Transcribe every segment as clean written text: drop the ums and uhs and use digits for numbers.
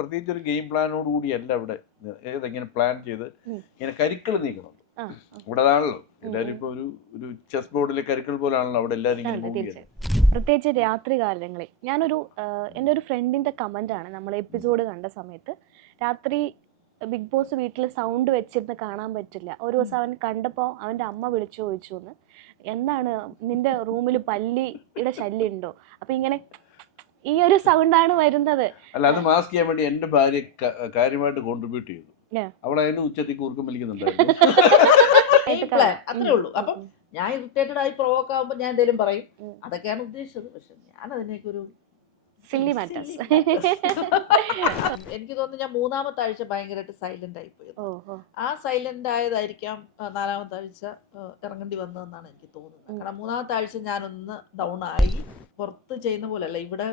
പ്രത്യേകിച്ച് ഒരു ഗെയിം പ്ലാനോട് കൂടിയല്ല അവിടെ ഏതെങ്ങനെ പ്ലാൻ ചെയ്ത് ഇങ്ങനെ കരുക്കൾ നീക്കണം. ഇവിടെ അതാണല്ലോ എല്ലാവരും ഇപ്പൊ ഒരു ചെസ് ബോർഡിലെ കരുക്കൾ പോലാണല്ലോ അവിടെ എല്ലാവരും ഇങ്ങനെ മൂവ് ചെയ്യുന്നത്. പ്രത്യേകിച്ച് രാത്രി കാലങ്ങളിൽ എൻ്റെ ഒരു ഫ്രണ്ടിന്റെ കമന്റ് ആണ് നമ്മൾ എപ്പിസോഡ് കണ്ട സമയത്ത്, രാത്രി ബിഗ് ബോസ് വീട്ടിൽ സൗണ്ട് വെച്ചിരുന്ന് കാണാൻ പറ്റില്ല. ഒരു ദിവസം അവൻ കണ്ടപ്പോൾ അവൻ്റെ അമ്മ വിളിച്ചു ചോദിച്ചു എന്ന്, എന്താണ് നിന്റെ റൂമിൽ പല്ലിയുടെ ശല്യം ഉണ്ടോ? അപ്പൊ ഇങ്ങനെ ഈ ഒരു സൗണ്ടാണ് വരുന്നത്. അല്ല, അത് മാസ്ക് ചെയ്യാൻ വേണ്ടി എന്റെ ഭാര്യ കാര്യമായിട്ട് കോൺട്രിബ്യൂട്ട് ചെയ്തു. അവളതിന് ഉച്ചത്തിൽ കൂർക്കം വലിക്കുന്നുണ്ടായിരുന്നു. അത്രേ ഉള്ളൂ. അപ്പം ഞാൻ ഇറിറ്റേറ്റഡ് ആയി പ്രൊവോക്ക് ആകുമ്പോൾ ഞാൻ എന്തെങ്കിലും പറയും, അതൊക്കെയാണ് ഉദ്ദേശിച്ചത്. പക്ഷെ ഞാൻ അതിനേക്ക് ഒരു സില്ലി മാറ്റേഴ്സ്. എനിക്ക് തോന്നുന്നു ഞാൻ 3-ാമത്തെ ആഴ്ച ഭയങ്കരമായിട്ട് സൈലന്റ് ആയിപ്പോയി. ആ സൈലന്റ് ആയതായിരിക്കാം 4-ാമത്തെ ആഴ്ച ഇറങ്ങേണ്ടി വന്നതെന്നാണ് എനിക്ക് തോന്നുന്നത്. കാരണം 3-ാമത്തെ ആഴ്ച ഞാനൊന്ന് ഡൗൺ ആയി. പുറത്ത് ചെയ്യുന്ന പോലെയല്ല, ഇവിടെ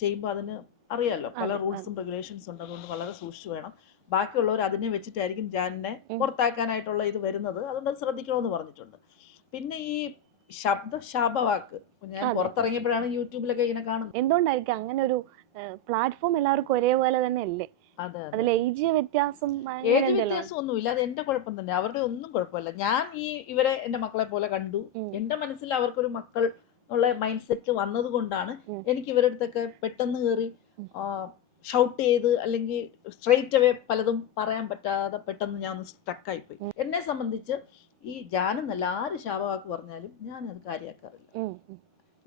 ചെയ്യുമ്പോൾ അതിന് അറിയാമല്ലോ പല റൂൾസും റെഗുലേഷൻസ് ഉണ്ട്. അതുകൊണ്ട് വളരെ സൂക്ഷിച്ചു വേണം. ബാക്കിയുള്ളവർ അതിനെ വെച്ചിട്ടായിരിക്കും ജാനിനെ പുറത്താക്കാനായിട്ടുള്ള ഇത് വരുന്നത്. അതുകൊണ്ട് അത് ശ്രദ്ധിക്കണമെന്ന് പറഞ്ഞിട്ടുണ്ട്. പിന്നെ ഈ ശാപവാക്ക് ഞാൻ പുറത്തിറങ്ങിയപ്പോഴാണ് യൂട്യൂബിലൊക്കെ ഇങ്ങനെ കാണുന്നത്. എന്തുകൊണ്ടായിരിക്കും അങ്ങനെ ഒരു പ്ലാറ്റ്ഫോം എല്ലാവർക്കും ഒരേപോലെ തന്നെ അല്ലേ? അതിൽ ഏജ് വ്യത്യാസം ഒന്നുമില്ല. അത് എന്റെ കുഴപ്പം തന്നെ, അവരുടെ ഒന്നും കുഴപ്പമില്ല. ഞാൻ ഇവരെ എന്റെ മക്കളെ പോലെ കണ്ടു. എന്റെ മനസ്സിൽ അവർക്കൊരു മക്കൾ ഉള്ള മൈൻഡ് സെറ്റ് വന്നത് കൊണ്ടാണ് എനിക്ക് ഇവരുടെ അടുത്തൊക്കെ പെട്ടെന്ന് കയറി ഷൗട്ട് ചെയ്ത് അല്ലെങ്കിൽ സ്ട്രെയിറ്റ് അവേ പലതും പറയാൻ പറ്റാതെ പെട്ടെന്ന് ഞാൻ ഒന്ന് സ്റ്റക്കായിപ്പോയി. എന്നെ സംബന്ധിച്ച് ഈ ജാനെന്നല്ല ആര് ശാപവാക്ക് പറഞ്ഞാലും ഞാൻ അത് കാര്യമാക്കാറില്ല.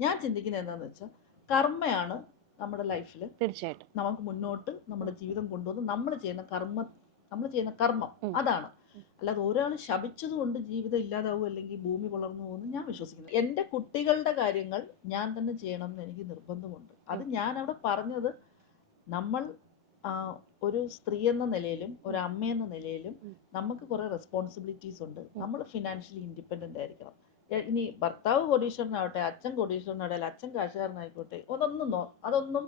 ഞാൻ ചിന്തിക്കുന്നത് എന്താണെന്ന് വെച്ചാൽ, കർമ്മയാണ് നമ്മുടെ ലൈഫിൽ തീർച്ചയായിട്ടും നമുക്ക് മുന്നോട്ട് നമ്മുടെ ജീവിതം കൊണ്ടുവന്ന് നമ്മൾ ചെയ്യുന്ന കർമ്മം അതാണ്. അല്ലാതെ ഒരാൾ ശപിച്ചത് കൊണ്ട് ജീവിതം ഇല്ലാതാവും അല്ലെങ്കിൽ ഭൂമി വളർന്നു പോകുന്നു ഞാൻ വിശ്വസിക്കുന്നു. എൻ്റെ കുട്ടികളുടെ കാര്യങ്ങൾ ഞാൻ തന്നെ ചെയ്യണം എന്ന് എനിക്ക് നിർബന്ധമുണ്ട്. അത് ഞാൻ അവിടെ പറഞ്ഞത്, നമ്മൾ ഒരു സ്ത്രീ എന്ന നിലയിലും ഒരു അമ്മ എന്ന നിലയിലും നമുക്ക് കുറേ റെസ്പോൺസിബിലിറ്റീസ് ഉണ്ട്. നമ്മൾ ഫിനാൻഷ്യലി ഇൻഡിപെൻഡൻ്റ് ആയിരിക്കണം. ഇനി ഭർത്താവ് കോടീശ്വരനാവട്ടെ, അച്ഛൻ കോടീശ്വരനാവട്ടെ, അല്ല അച്ഛൻ കാശുകാരനായിക്കോട്ടെ, അതൊന്നും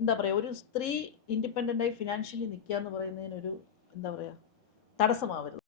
എന്താ പറയുക, ഒരു സ്ത്രീ ഇൻഡിപെൻഡൻ്റ് ആയി ഫിനാൻഷ്യലി നിൽക്കുക എന്ന് പറയുന്നതിനൊരു എന്താ പറയുക തടസ്സമാവരുത്.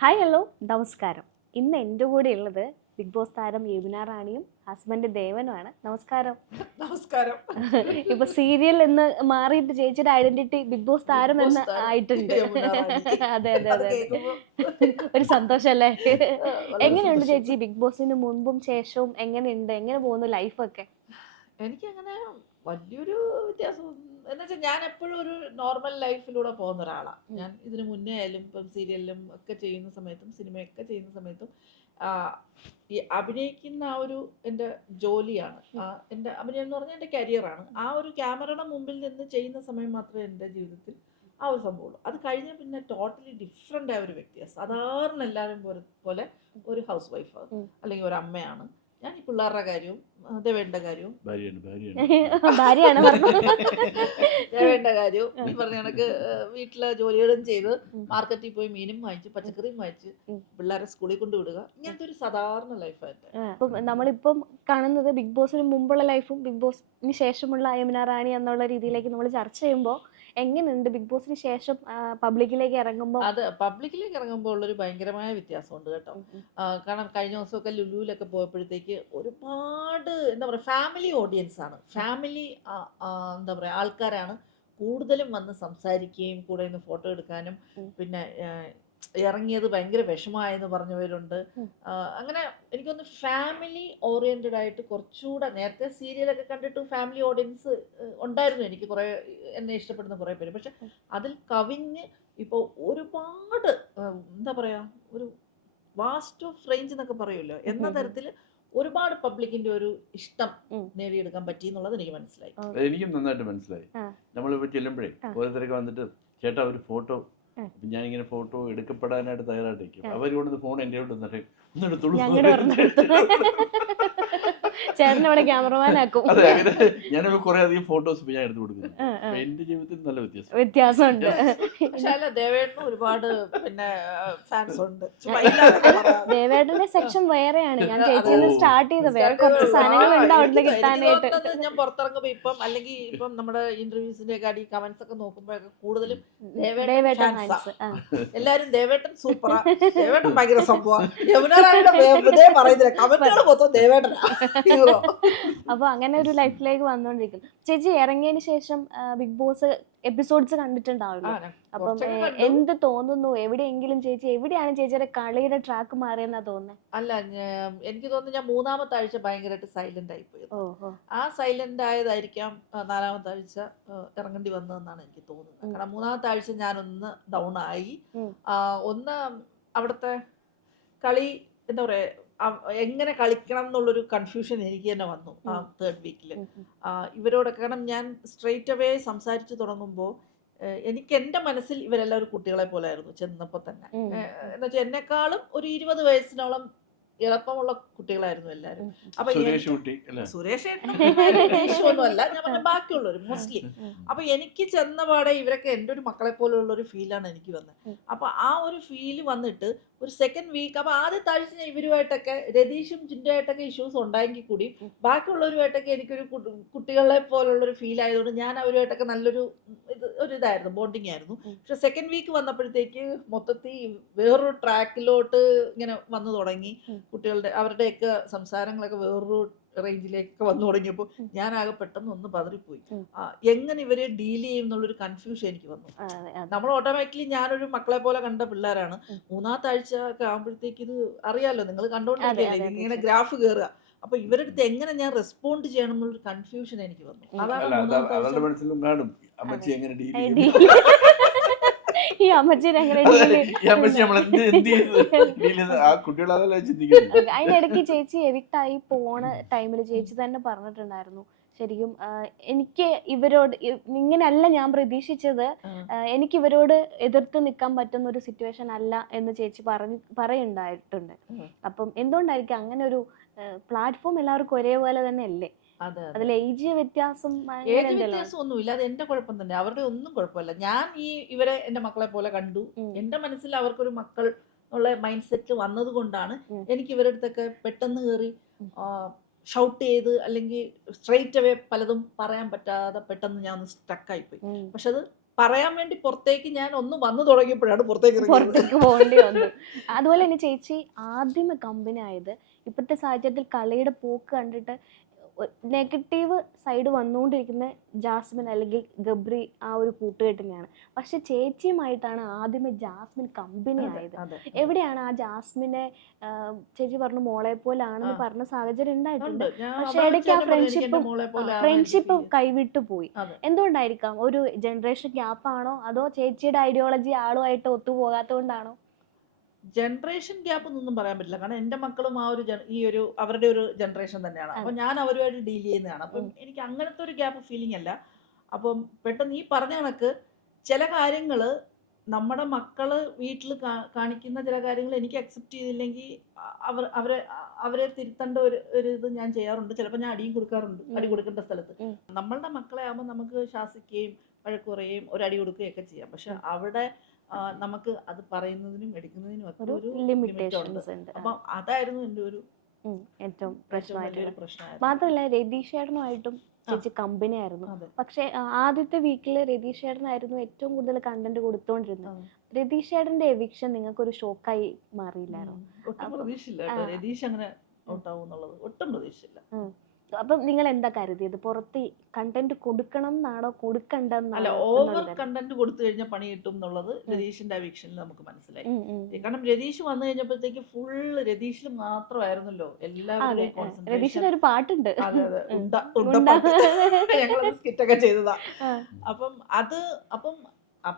ഹായ്, ഹലോ, നമസ്കാരം. ഇന്ന് എൻ്റെ കൂടെ ഉള്ളത് ബിഗ് ബോസ് താരം യമുന റാണിയും ഹസ്ബൻഡ് ദേവനുമാണ്. നമസ്കാരം. നമസ്കാരം. ഇപ്പൊ സീരിയൽ എന്ന് മാറിയിട്ട് ചേച്ചിയുടെ ഐഡന്റിറ്റി ബിഗ് ബോസ് താരം എന്ന് ആയിട്ടുണ്ട്. അതെ അതെ അതെ, ഒരു സന്തോഷല്ലേ? എങ്ങനെയുണ്ട് ചേച്ചി ബിഗ് ബോസിന് മുൻപും ശേഷവും? എങ്ങനെയുണ്ട്, എങ്ങനെ പോകുന്നു ലൈഫൊക്കെ? എനിക്കങ്ങനെ വലിയൊരു വ്യത്യാസം എന്ന് വെച്ചാൽ, ഞാൻ എപ്പോഴും ഒരു നോർമൽ ലൈഫിലൂടെ പോകുന്ന ഒരാളാണ്. ഞാൻ ഇതിനു മുന്നേ ആയാലും ഇപ്പം സീരിയലിലും ഒക്കെ ചെയ്യുന്ന സമയത്തും സിനിമയൊക്കെ ചെയ്യുന്ന സമയത്തും ഈ അഭിനയിക്കുന്ന ആ ഒരു എൻ്റെ ജോലിയാണ്, എൻ്റെ അഭിനയം എന്ന് പറഞ്ഞാൽ എൻ്റെ കരിയറാണ്. ആ ഒരു ക്യാമറയുടെ മുമ്പിൽ നിന്ന് ചെയ്യുന്ന സമയം മാത്രമേ എൻ്റെ ജീവിതത്തിൽ ആ ഒരു സംഭവമുള്ളൂ. അത് കഴിഞ്ഞ പിന്നെ ടോട്ടലി ഡിഫറെൻ്റ് ആയ ഒരു വ്യക്തിയാണ്. സാധാരണ എല്ലാവരും പോലെ ഒരു ഹൗസ് വൈഫ് അല്ലെങ്കിൽ ഒരു അമ്മയാണ്. ഞാൻ ഈ പിള്ളേരുടെ കാര്യവും ദേവേണ്ട കാര്യവും ഭാര്യയാണ് ദേവേണ്ട കാര്യവും ഈ പറഞ്ഞ കണക്ക് വീട്ടിലെ ജോലികളും ചെയ്ത് മാർക്കറ്റിൽ പോയി മീനും വാങ്ങിച്ച് പച്ചക്കറിയും വാങ്ങിച്ച് പിള്ളേരെ സ്കൂളിൽ കൊണ്ട് വിടുക, ഇങ്ങനത്തെ ഒരു സാധാരണ ലൈഫായിട്ട്. നമ്മളിപ്പം കാണുന്നത് ബിഗ് ബോസിന് മുമ്പുള്ള ലൈഫും ബിഗ് ബോസിന് ശേഷമുള്ള യമുന റാണി എന്നുള്ള രീതിയിലേക്ക് നമ്മൾ ചർച്ച ചെയ്യുമ്പോൾ എങ്ങനെയുണ്ട് ബിഗ് ബോസിന് ശേഷം പബ്ലിക്കിലേക്ക് ഇറങ്ങുമ്പോൾ? അത് പബ്ലിക്കിലേക്ക് ഇറങ്ങുമ്പോൾ ഉള്ളൊരു ഭയങ്കരമായ വ്യത്യാസമുണ്ട് കേട്ടോ. കാരണം കഴിഞ്ഞ ദിവസമൊക്കെ ലുലുവിലൊക്കെ പോയപ്പോഴത്തേക്ക് ഒരുപാട് എന്താ പറയുക ഫാമിലി ഓഡിയൻസ് ആണ്, ഫാമിലി എന്താ പറയുക ആൾക്കാരാണ് കൂടുതലും വന്ന് സംസാരിക്കുകയും കൂടെ നിന്ന് ഫോട്ടോ എടുക്കാനും പിന്നെ ഇറങ്ങിയത് ഭയങ്കര വിഷമമായെന്ന് പറഞ്ഞവരുണ്ട്. അങ്ങനെ എനിക്കൊന്ന് ഫാമിലി ഓറിയന്റഡ് ആയിട്ട് കുറച്ചുകൂടെ, നേരത്തെ സീരിയലൊക്കെ കണ്ടിട്ട് ഫാമിലി ഓഡിയൻസ് ഉണ്ടായിരുന്നു എനിക്ക് കുറേ, എന്നെ ഇഷ്ടപ്പെടുന്ന കുറേ പേര്. പക്ഷെ അതിൽ കവിഞ്ഞ് ഇപ്പോൾ ഒരുപാട് എന്താ പറയുക ഒരു വാസ്റ്റ് ഓഫ് റേഞ്ച് എന്നൊക്കെ പറയുമല്ലോ എന്ന തരത്തിൽ ഒരുപാട് പബ്ലിക്കിന്റെ ഒരു ഇഷ്ടം നേടിയെടുക്കാൻ പറ്റി എന്നുള്ളത് എനിക്ക് മനസ്സിലായി. എനിക്കും നന്നായിട്ട് മനസ്സിലായി. നമ്മളിപ്പോ ചെല്ലുമ്പോഴേ ഓരോരുത്തരൊക്കെ വന്നിട്ട് ചേട്ടാ ഒരു ഫോട്ടോ, ഞാനിങ്ങനെ ഫോട്ടോ എടുക്കപ്പെടാനായിട്ട് തയ്യാറായിട്ടിരിക്കും. അവർ കൊണ്ടുവന്ന് ഫോൺ എൻ്റെ കൊണ്ട് ചേട്ടനവിടെ ക്യാമറമാനാക്കും. അതെ, അങ്ങനെ ഞാനിപ്പോ കുറെ അധികം ഫോട്ടോസ് ഞാൻ എടുത്തു കൊടുക്കുന്നു. എന്റെ ജീവിതത്തിൽ നല്ല വ്യത്യാസമുണ്ട്. പക്ഷേ ദേവേട്ടന് ഒരുപാട് പിന്നെ ഫാൻസ് ഉണ്ട്. ദേവേട്ടന്റെ സെക്ഷൻ വേറെയാണ്. ഞാൻ ചേച്ചിന്ന് സ്റ്റാർട്ട് ചെയ്ത വേറെ കുറച്ച് സാധനങ്ങളുണ്ട് അവിടുന്ന് കിട്ടാനായിട്ട്. ഞാൻ പുറത്തിറങ്ങുമ്പോ ഇപ്പം അല്ലെങ്കിൽ ഇപ്പം നമ്മുടെ ഇന്റർവ്യൂസിന്റെ ഒക്കെ അടി കമന്റ്സ് ഒക്കെ നോക്കുമ്പോഴൊക്കെ കൂടുതലും ദേവേട്ടൻ ഫാൻസ്. എല്ലാരും ദേവേട്ടൻ സൂപ്പറാ, ദേവേട്ടൻ ഭയങ്കര സംഭവം, പറയുന്നില്ല കമന്റുകൾ മൊത്തം ദേവേട്ടനാ. അപ്പൊ അങ്ങനെ ഒരു ലൈഫിലേക്ക് വന്നോണ്ടിരിക്കും. ചേച്ചി ഇറങ്ങിയതിന് ശേഷം ബിഗ് ബോസ് എപ്പിസോഡ്സ് കണ്ടിട്ടുണ്ടാവില്ല. അപ്പം എന്ത് തോന്നുന്നു? എവിടെയെങ്കിലും ചേച്ചി എവിടെയാണ് ചേച്ചിയുടെ കളിയുടെ ട്രാക്ക് മാറിയെന്നാ തോന്നുന്നത്? അല്ല, എനിക്ക് തോന്നുന്നു ഞാൻ 3-ാമത്തെ ആഴ്ച ഭയങ്കരമായിട്ട് സൈലന്റ് ആയി പോയത്. ആ സൈലന്റ് ആയതായിരിക്കാം 4-ാമത്തെ ആഴ്ച ഇറങ്ങേണ്ടി വന്നതെന്നാണ് എനിക്ക് തോന്നുന്നത്. കാരണം 3-ാമത്തെ ആഴ്ച ഞാനൊന്ന് ഡൗൺ ആയി. ഒന്ന് അവിടുത്തെ കളി എന്താ പറയാ, എങ്ങനെ കളിക്കണം എന്നുള്ളൊരു കൺഫ്യൂഷൻ എനിക്ക് തന്നെ വന്നു ആ 3rd വീക്കിൽ ഇവരോടൊക്കെ. കാരണം ഞാൻ സ്ട്രെയിറ്റ് അവേ സംസാരിച്ചു തുടങ്ങുമ്പോൾ എനിക്ക് എൻ്റെ മനസ്സിൽ ഇവരെല്ലാവരും കുട്ടികളെ പോലെ ആയിരുന്നു ചെന്നപ്പോൾ തന്നെ. എന്ന് വെച്ചാൽ എന്നെക്കാളും ഒരു 20 വയസ്സിനോളം എളുപ്പമുള്ള കുട്ടികളായിരുന്നു എല്ലാവരും. അപ്പൊ സുരേഷ് ഒന്നും അല്ല, ഞാൻ പറഞ്ഞ ബാക്കിയുള്ളവർ മോസ്റ്റ്ലി. അപ്പൊ എനിക്ക് ചെന്നപാടെ ഇവരൊക്കെ എൻ്റെ ഒരു മക്കളെ പോലെയുള്ള ഒരു ഫീലാണ് എനിക്ക് വന്നത്. അപ്പൊ ആ ഒരു ഫീല് വന്നിട്ട് ഒരു 2nd വീക്ക്, അപ്പൊ ആദ്യത്തെ ആഴ്ച ഞാൻ ഇവരുമായിട്ടൊക്കെ രതീഷും ജിൻഡുമായിട്ടൊക്കെ ഇഷ്യൂസ് ഉണ്ടായെങ്കിൽ കൂടി ബാക്കിയുള്ളവരുമായിട്ടൊക്കെ എനിക്കൊരു കുട്ടികളെ പോലുള്ളൊരു ഫീൽ ആയതുകൊണ്ട് ഞാൻ അവരുമായിട്ടൊക്കെ നല്ലൊരു ഇതായിരുന്നു, ബോണ്ടിങ് ആയിരുന്നു. പക്ഷെ 2nd വീക്ക് വന്നപ്പോഴത്തേക്ക് മൊത്തത്തിൽ വേറൊരു ട്രാക്കിലോട്ട് ഇങ്ങനെ വന്നു തുടങ്ങി. കുട്ടികളുടെ അവരുടെയൊക്കെ സംസാരങ്ങളൊക്കെ വേറൊരു റേഞ്ചിലേക്കൊക്കെ വന്നു തുടങ്ങിയപ്പോൾ ഞാനാകെ പെട്ടെന്ന് ഒന്ന് പതറിപ്പോയി. എങ്ങനെ ഇവരെ ഡീൽ ചെയ്യും എന്നുള്ളൊരു കൺഫ്യൂഷൻ എനിക്ക് വന്നു. നമ്മൾ ഓട്ടോമാറ്റിക്കലി ഞാനൊരു മക്കളെ പോലെ കണ്ട പിള്ളേരാണ്. 3-ാമത്തെ ആഴ്ച ഒക്കെ ആകുമ്പോഴത്തേക്ക് ഇത് അറിയാലോ, നിങ്ങൾ കണ്ടോണ്ടിരിക്കുകയല്ലേ ഇങ്ങനെ ഗ്രാഫ് കയറുക. അപ്പൊ ഇവരുടെ അടുത്ത് എങ്ങനെ ഞാൻ റെസ്പോണ്ട് ചെയ്യണം എന്നുള്ളൊരു കൺഫ്യൂഷൻ എനിക്ക് വന്നു. ഈ അമ്മച്ചി അതിനിടയ്ക്ക് ചേച്ചി എവിക്റ്റ് ആയി പോണ ടൈമിൽ ചേച്ചി തന്നെ പറഞ്ഞിട്ടുണ്ടായിരുന്നു, ശരിക്കും എനിക്ക് ഇവരോട് ഇങ്ങനെയല്ല ഞാൻ പ്രതീക്ഷിച്ചത്, എനിക്ക് ഇവരോട് എതിർത്ത് നിൽക്കാൻ പറ്റുന്ന ഒരു സിറ്റുവേഷൻ അല്ല എന്ന് ചേച്ചി പറയുണ്ടായിട്ടുണ്ട്. അപ്പം എന്തുകൊണ്ടായിരിക്കും അങ്ങനെ ഒരു പ്ലാറ്റ്ഫോം എല്ലാവർക്കും ഒരേപോലെ തന്നെ അല്ലേ? അതിൽ ഏജ് വ്യത്യാസം ഒന്നുമില്ല, അത് എന്റെ കുഴപ്പം തന്നെ, അവരുടെ ഒന്നും കുഴപ്പമില്ല. ഞാൻ ഇവരെ എന്റെ മക്കളെ പോലെ കണ്ടു. എന്റെ മനസ്സിൽ അവർക്കൊരു മക്കൾ ഉള്ള മൈൻഡ് സെറ്റ് വന്നത് കൊണ്ടാണ് എനിക്ക് ഇവരുടെ അടുത്തൊക്കെ പെട്ടെന്ന് കയറി ഷൗട്ട് ചെയ്ത് അല്ലെങ്കിൽ സ്ട്രെയിറ്റ് അവേ പലതും പറയാൻ പറ്റാതെ പെട്ടെന്ന് ഞാൻ ഒന്ന് സ്റ്റക്കായി പോയി. പക്ഷെ അത് പറയാൻ വേണ്ടി പുറത്തേക്ക് ഞാൻ ഒന്ന് വന്നു തുടങ്ങിയപ്പോഴാണ് പുറത്തേക്ക് പോകേണ്ടി വന്നു. അതുപോലെ തന്നെ ചേച്ചി ആദ്യമേ കമ്പനി ആയത് ഇപ്പോഴത്തെ സാഹചര്യത്തിൽ കളിയുടെ പോക്ക് കണ്ടിട്ട് നെഗറ്റീവ് സൈഡ് വന്നുകൊണ്ടിരിക്കുന്ന ജാസ്മിൻ അല്ലെങ്കിൽ ഗബ്രി ആ ഒരു കൂട്ടുകെട്ടിനെയാണ്. പക്ഷെ ചേച്ചിയുമായിട്ടാണ് ആദ്യമേ ജാസ്മിൻ കമ്പനി ആയത്. എവിടെയാണ് ആ ജാസ്മിനെ ചേച്ചി പറഞ്ഞു മോളെ പോലാണെന്ന് പറഞ്ഞ സാഹചര്യം ഉണ്ടായിട്ടുണ്ട്. പക്ഷെ ഇടയ്ക്ക് ആ ഫ്രണ്ട്ഷിപ്പ് കൈവിട്ടു പോയി. എന്തുകൊണ്ടായിരിക്കാം? ഒരു ജനറേഷൻ ഗ്യാപ്പാണോ അതോ ചേച്ചിയുടെ ഐഡിയോളജി ആളുമായിട്ട് ഒത്തുപോകാത്തത് കൊണ്ടാണോ? ജനറേഷൻ ഗ്യാപ്പ് എന്നൊന്നും പറയാൻ പറ്റില്ല. കാരണം എൻ്റെ മക്കളും ആ ഒരു അവരുടെ ഒരു ജനറേഷൻ തന്നെയാണ്. അപ്പം ഞാൻ അവരുമായിട്ട് ഡീൽ ചെയ്യുന്നതാണ്. അപ്പം എനിക്ക് അങ്ങനത്തെ ഒരു ഗ്യാപ്പ് ഫീലിംഗ് അല്ല. അപ്പം പെട്ടെന്ന് ഈ പറഞ്ഞ കണക്ക് ചില കാര്യങ്ങൾ നമ്മുടെ മക്കള് വീട്ടിൽ കാണിക്കുന്ന ചില കാര്യങ്ങൾ എനിക്ക് അക്സെപ്റ്റ് ചെയ്തില്ലെങ്കിൽ അവരെ തിരുത്തേണ്ട ഒരു ഇത് ഞാൻ ചെയ്യാറുണ്ട്. ചിലപ്പോൾ ഞാൻ അടിയും കൊടുക്കാറുണ്ട്, അടി കൊടുക്കേണ്ട സ്ഥലത്ത്. നമ്മളുടെ മക്കളെ ആകുമ്പോൾ നമുക്ക് ശാസിക്കുകയും വഴക്കുറയും ഒരു അടി കൊടുക്കുകയൊക്കെ ചെയ്യാം. പക്ഷെ അവിടെ നമുക്ക് അത് പറയുന്നതിനും എടുക്കുന്നതിനും ഒക്കെ ഒരു ലിമിറ്റേഷൻസ് ഉണ്ട്. അപ്പം അതായിരുന്നു എൻ്റെ ഒരു ഏറ്റവും പ്രശ്നമായിട്ടുള്ള. മാത്രമല്ല രതീഷ് ചേട്ടനുമായിട്ടും ചേച്ചി കമ്പനി ആയിരുന്നു. പക്ഷെ ആദ്യത്തെ വീക്കില് രതീഷ് ചേട്ടനായിരുന്നു ഏറ്റവും കൂടുതൽ കണ്ടന്റ് കൊടുത്തോണ്ടിരുന്നത്. രതീഷ് ചേട്ടന്റെ എവിക്ഷൻ നിങ്ങൾക്ക് ഒരു ഷോക്കായി മാറിയില്ലായിരുന്നു? ഒട്ടും പ്രതീക്ഷയില്ല രതീഷ് അങ്ങനെ ഔട്ടാവും എന്നുള്ളത്, ഒട്ടും പ്രതീക്ഷയില്ല. അപ്പം നിങ്ങൾ എന്താ കരുതിയത്? പുറത്ത് കണ്ടന്റ് കൊടുക്കണം എന്നാണോ കൊടുക്കണ്ടെന്നാണോ? ഓവർ കണ്ടന്റ് കൊടുത്തു കഴിഞ്ഞാൽ പണി കിട്ടും എന്നുള്ളത് രതീഷിന്റെ അവിക്ഷനിൽ നമുക്ക് മനസ്സിലായി. കാരണം രതീഷ് വന്നു കഴിഞ്ഞപ്പോഴത്തേക്ക് ഫുള്ള് രതീഷിൽ മാത്രമായിരുന്നല്ലോ എല്ലാവരുടെയും കോൺസെൻട്രേഷൻ. രതീഷിന് ഒരു പാട്ടുണ്ട്, ഞങ്ങൾ സ്കിറ്റൊക്കെ ചെയ്തതാ. അപ്പം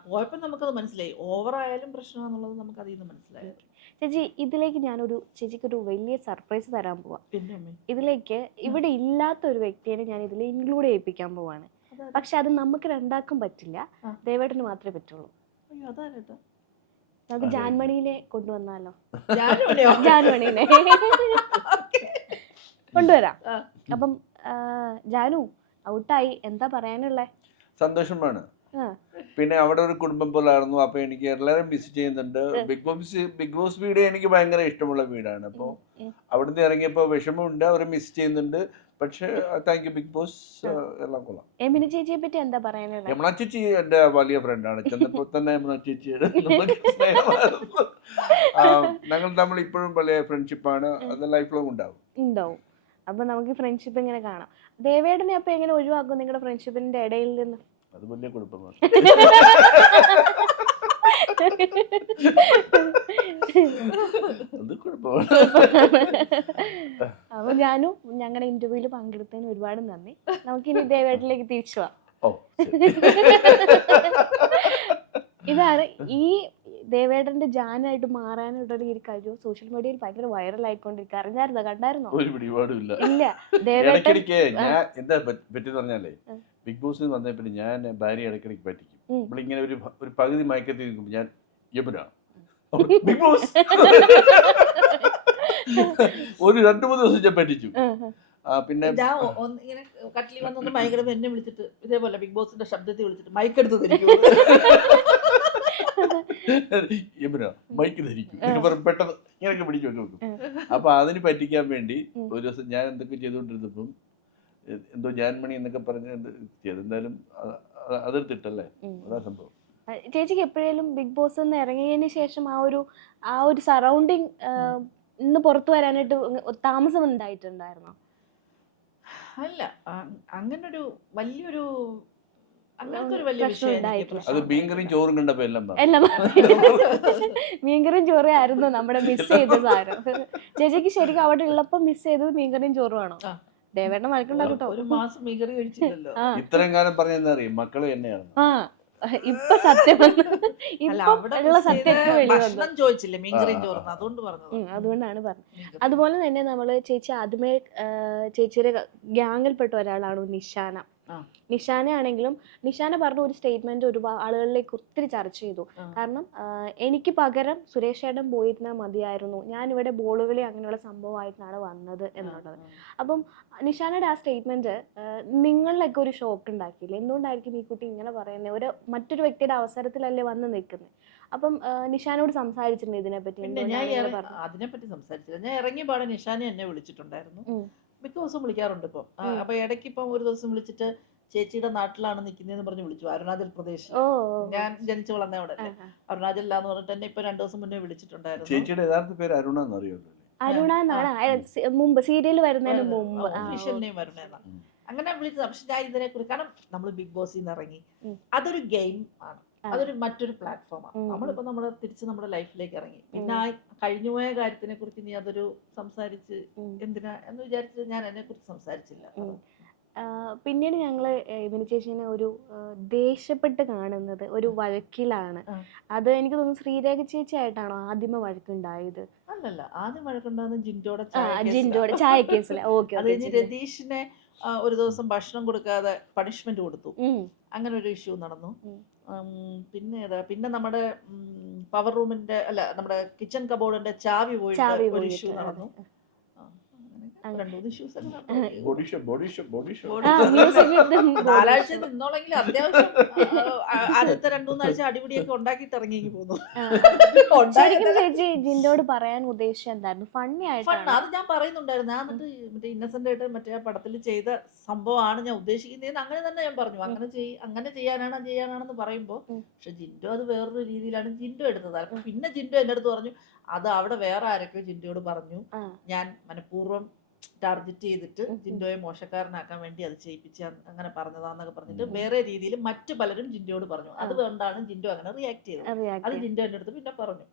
പോയപ്പോൾ നമുക്കത് മനസ്സിലായി, ഓവറായാലും പ്രശ്നമാണെന്നുള്ളത് നമുക്ക് അതിൽ നിന്ന് മനസ്സിലായി. ചേച്ചി ഇതിലേക്ക് ചേച്ചിക്കൊരു വലിയ സർപ്രൈസ് തരാൻ പോവാം. പിന്നെ അമ്മേ, ഇതിലേക്ക് ഇവിടെ ഇല്ലാത്ത ഒരു വ്യക്തിയെ ഞാൻ ഇതിൽ ഇൻക്ലൂഡ് ചെയ്യിപ്പിക്കാൻ പോവാണ്. അതാരാ? പക്ഷെ അത് നമുക്ക് രണ്ടാക്കും പറ്റില്ല, ആ. ദേവേട്ടന് മാത്രമേ പറ്റുള്ളൂ. അയ്യോ അതാരേട്ടാ? നമുക്ക് ജാൻമണിനെ കൊണ്ടുവന്നാലോ? ജാനുമണിയോ? ജാൻമണിനെ കൊണ്ടുവരാം. ആ. അപ്പം ജാനു ഔട്ടായി, എന്താ പറയാനുള്ളേ? സന്തോഷമാണ്. ആ. പിന്നെ അവിടെ ഒരു കുടുംബം പോലായിരുന്നു. അപ്പൊ എനിക്ക് എല്ലാവരും മിസ് ചെയ്യുന്നുണ്ട്. ബിഗ് ബോസ് വീട് എനിക്ക് ഭയങ്കര ഇഷ്ടമുള്ള വീടാണ്. അപ്പോൾ അവിടുന്ന് ഇറങ്ങിയപ്പോൾ വിഷമമുണ്ട്, അവർ മിസ് ചെയ്യുന്നുണ്ട്. പക്ഷെ താങ്ക് യു ബിഗ് ബോസ്, എല്ലാം കൊള്ളാം. എമിനി ചേച്ചിയെ പറ്റി എന്താ പറയാനുള്ളത്? യമുന ചേച്ചി എന്റെ വലിയ ഫ്രണ്ടാണ്. ചെന്നപ്പോൾ തന്നെ യമുന ചേച്ചി ഞങ്ങൾ തമ്മിൽ ഇപ്പോഴും വലിയ ഫ്രണ്ട്ഷിപ്പാണ്. അത് ലൈഫ് ലോങ് ഉണ്ടാവും. അപ്പൊ നമുക്ക് ഫ്രണ്ട്ഷിപ്പ് ഇങ്ങനെ കാണാം. ദേവേടനെ അപ്പൊ എങ്ങനെ ഒഴിവാക്കും നിങ്ങളുടെ ഫ്രണ്ട്ഷിപ്പിന്റെ ഇടയിൽ നിന്ന്? അത് വലിയ കുഴപ്പമാണ്. അത് കുഴപ്പമാണ്. അപ്പൊ ഞാനും ഞങ്ങളുടെ ഇന്റർവ്യൂവിൽ പങ്കെടുത്തതിന് ഒരുപാട് നന്ദി. നമുക്കിനി ദേവേട്ടിലേക്ക് തിരിച്ചു പോവാം. ഇതാണ് ഈ ദേവേടന്റെ ജാനായിട്ട് മാറാനായിട്ടുള്ള ഈ കഴിവ് സോഷ്യൽ മീഡിയയിൽ ഭയങ്കര വൈറൽ ആയിക്കൊണ്ടിരിക്കുക. അറിഞ്ഞായിരുന്നോ? കണ്ടായിരുന്നോ? ഒരു പിടിപാടുമില്ല. ഇല്ല, ദേവേട്ടൻ ഇടയ്ക്കിടയ്ക്ക് ഞാൻ എന്താ പറ്റി പറഞ്ഞാലേ, ബിഗ് ബോസിൽ വന്ന പിന്നെ ഞാൻ ഭാര്യ ഇടയ്ക്കിടയ്ക്ക് പറ്റിക്കും. ഇങ്ങനെ ഒരു പകുതി മയക്കത്തിൽ നിൽക്കുമ്പോൾ ഞാൻ യമുന ബിഗ് ബോസ് ഒരു 2-3 ദിവസം ഞാൻ പറ്റിച്ചു. പിന്നെ ഞാൻ ഇങ്ങനെ കട്ടിലി വന്നൊന്ന് ഭയങ്കര എന്നെ വിളിച്ചിട്ട് ഇതേപോലെ ബിഗ് ബോസിന്റെ ശബ്ദത്തിൽ വിളിച്ചിട്ട് മൈക്കെടുത്ത് ധരിക്കും. യമുന മൈക്ക് ധരിക്കും പെട്ടെന്ന് ഇങ്ങനെയൊക്കെ പിടിച്ചു വെക്കും. അപ്പൊ അതിന് പറ്റിക്കാൻ വേണ്ടി ഒരു ദിവസം ഞാൻ എന്തൊക്കെ ചെയ്തുകൊണ്ടിരുന്നപ്പം എന്തോ ജാൻമണി എന്നൊക്കെ പറഞ്ഞ് എന്തായാലും അതെടുത്തിട്ടല്ലേ, അതാ സംഭവം. ചേച്ചിക്ക് എപ്പോഴേലും ബിഗ് ബോസ് നിന്ന് ഇറങ്ങിയതിന് ശേഷം ആ ഒരു സറൗണ്ടിങ് ഇന്ന് പുറത്തു വരാനായിട്ട് താമസം ഉണ്ടായിട്ടുണ്ടായിരുന്നോ? അല്ല, അങ്ങനൊരു വലിയൊരു വലിയ അത് മീൻകറിയും ചോറും കണ്ടപ്പോ എല്ലാം മീൻകറിയും ചോറും ആയിരുന്നു നമ്മുടെ മിസ് ചെയ്ത സാധനം. ചേച്ചിക്ക് ശരിക്കും അവിടെ ഉള്ളപ്പോ മിസ് ചെയ്തത് മീൻകറിയും ചോറും ആണോ? ദേവേട്ടൻ വഴക്കുണ്ടാക്കട്ടോ. ഒരു മാസം മീൻകറി കഴിച്ചില്ലല്ലോ. ഇത്രയും കാലം പറഞ്ഞറിയും മക്കള് തന്നെയാണ്. ഇപ്പൊ സത്യം ഭക്ഷണം ചോദിച്ചില്ലേ, മീൻകറിയും ചോറും, അതുകൊണ്ട് പറഞ്ഞത്. അതുകൊണ്ടാണ് പറഞ്ഞത്. അതുപോലെ തന്നെ നമ്മള് ചേച്ചി ആദ്യമേ ചേച്ചിയുടെ ഗ്യാങ്ങിൽപ്പെട്ട ഒരാളാണ് നിഷാന. നിഷാന ആണെങ്കിലും നിഷാന പറഞ്ഞ ഒരു സ്റ്റേറ്റ്മെന്റ് ഒരുപാട് ആളുകളിലേക്ക് ഒത്തിരി ചർച്ച ചെയ്തു. കാരണം എനിക്ക് പകരം സുരേഷ് ഏട്ടൻ പോയിരുന്നാൽ മതിയായിരുന്നു, ഞാനിവിടെ ബോളുകളി അങ്ങനെയുള്ള സംഭവമായിട്ടാണ് വന്നത് എന്നുള്ളത്. അപ്പം നിഷാനയുടെ ആ സ്റ്റേറ്റ്മെന്റ് നിങ്ങളിലൊക്കെ ഒരു ഷോക്ക് ഉണ്ടാക്കിയില്ലേ? എന്തുകൊണ്ടായിരിക്കും ഈ കുട്ടി ഇങ്ങനെ പറയുന്നത്? മറ്റൊരു വ്യക്തിയുടെ അവസരത്തിലല്ലേ വന്ന് നിൽക്കുന്നത്. അപ്പം നിഷാനോട് സംസാരിച്ചിട്ടുണ്ട് ഇതിനെപ്പറ്റി? അതിനെപ്പറ്റി സംസാരിച്ചില്ല. ഞാൻ ഇറങ്ങിയ പാടെ നിഷാന എന്നെ വിളിച്ചിട്ടുണ്ടായിരുന്നു. മിക്ക ദിവസം വിളിക്കാറുണ്ട് ഇപ്പം. അപ്പൊ ഇടയ്ക്ക് ഇപ്പം ഒരു ദിവസം വിളിച്ചിട്ട് ചേച്ചിയുടെ നാട്ടിലാണ് നിൽക്കുന്നതെന്ന് പറഞ്ഞ് വിളിച്ചു. അരുണാചൽ പ്രദേശ്. ഞാൻ ജനിച്ചു വളർന്ന അവിടെ അരുണാചലിലാന്ന് പറഞ്ഞിട്ട് എന്നെ ഇപ്പൊ 2 ദിവസം മുന്നേ വിളിച്ചിട്ടുണ്ടായിരുന്നു. ചേച്ചിയുടെ യഥാർത്ഥ പേര് അരുണ എന്നറിയുമല്ലോ? അരുണ എന്നാണ് മുമ്പ് സീരിയൽ വരുന്നതിന് മുമ്പ് ഒഫീഷ്യൽ നെയിം അരുണ എന്നാണ്. അങ്ങനെ വിളിച്ചത്. പക്ഷെ ഞാൻ ഇതിനെ കുറിച്ച്, കാരണം നമ്മൾ ബിഗ് ബോസിൽ നിന്ന് ഇറങ്ങി, അതൊരു ഗെയിം ആണ്, അതൊരു മറ്റൊരു പ്ലാറ്റ്ഫോമാണ്. നമ്മളിപ്പോ തിരിച്ച് നമ്മുടെ ലൈഫിലേക്ക് ഇറങ്ങി. പിന്നെ ആ കഴിഞ്ഞുപോയ കാര്യത്തിനെ കുറിച്ച് നീ അതൊരു സംസാരിച്ച് എന്തിനാ എന്ന് വിചാരിച്ച് ഞാൻ അതിനെ കുറിച്ച് സംസാരിച്ചില്ല. പിന്നീട് ഞങ്ങള് ഇവന് ചേച്ചീനെ ഒരു ദേഷ്യപ്പെട്ട് കാണുന്നത് ഒരു വഴക്കിലാണ്. അത് എനിക്ക് തോന്നുന്നു ശ്രീരേഖ ചേച്ചി ആയിട്ടാണോ ആദ്യമേ വഴക്കുണ്ടായത്? അല്ലല്ല, ആദ്യം വഴക്കുണ്ടാകുന്നത് ജിൻഡോടെ ചായ കേസില്. അത് കഴിഞ്ഞ് രതീഷിനെ ഒരു ദിവസം ഭക്ഷണം കൊടുക്കാതെ പണിഷ്മെന്റ് കൊടുത്തു. അങ്ങനെ ഒരു ഇഷ്യൂ നടന്നു. പിന്നെ നമ്മുടെ പവർ റൂമിന്റെ നമ്മുടെ കിച്ചൺ കബോർഡിന്റെ ചാവി പോയിട്ട് ഒരു ഇഷ്യൂ നടന്നു. നാലാഴ്ച നിന്നോളെങ്കിൽ അത്യാവശ്യം ആദ്യത്തെ 2-3 ആഴ്ച അടിപിടിയൊക്കെ ഉണ്ടാക്കിയിട്ട് ഇറങ്ങി പോന്നു. ചേച്ചി ജിൻഡോട് പറയാൻ ഉദ്ദേശിച്ചത് എന്തായിരുന്നു? ഫണ്ണി ആയിട്ടാണ്. അത് ഞാൻ പറയുന്നുണ്ടായിരുന്നു. ഞാൻ മറ്റേ ഇന്നസെന്റ് ആയിട്ട് മറ്റേ പടത്തിൽ ചെയ്ത സംഭവമാണ് ഞാൻ ഉദ്ദേശിക്കുന്നതെന്ന് അങ്ങനെ തന്നെ ഞാൻ പറഞ്ഞു. അങ്ങനെ ചെയ്യാനാണെന്ന് പറയുമ്പോ, പക്ഷെ ജിൻഡോ അത് വേറൊരു രീതിയിലാണ് ജിൻഡോ എടുത്തത്. പിന്നെ ജിൻഡോ എന്റെ അടുത്ത് പറഞ്ഞു, അത് അവിടെ വേറെ ആരൊക്കെ ജിൻഡോയോട് പറഞ്ഞു, ഞാൻ മനഃപൂർവ്വം ടാർഗറ്റ് ചെയ്തിട്ട് ജിൻഡോയെ മോശക്കാരനാക്കാൻ വേണ്ടി അത് ചെയ്യിപ്പിച്ച അങ്ങനെ പറഞ്ഞതാന്നൊക്കെ പറഞ്ഞിട്ട് വേറെ രീതിയിൽ മറ്റു പലരും ജിൻഡോയോട് പറഞ്ഞു. അതുകൊണ്ടാണ് ജിൻഡോ അങ്ങനെ റിയാക്ട് ചെയ്തത്. അത് ജിൻഡോ എന്റെ അടുത്ത് പിന്നെ പറഞ്ഞു.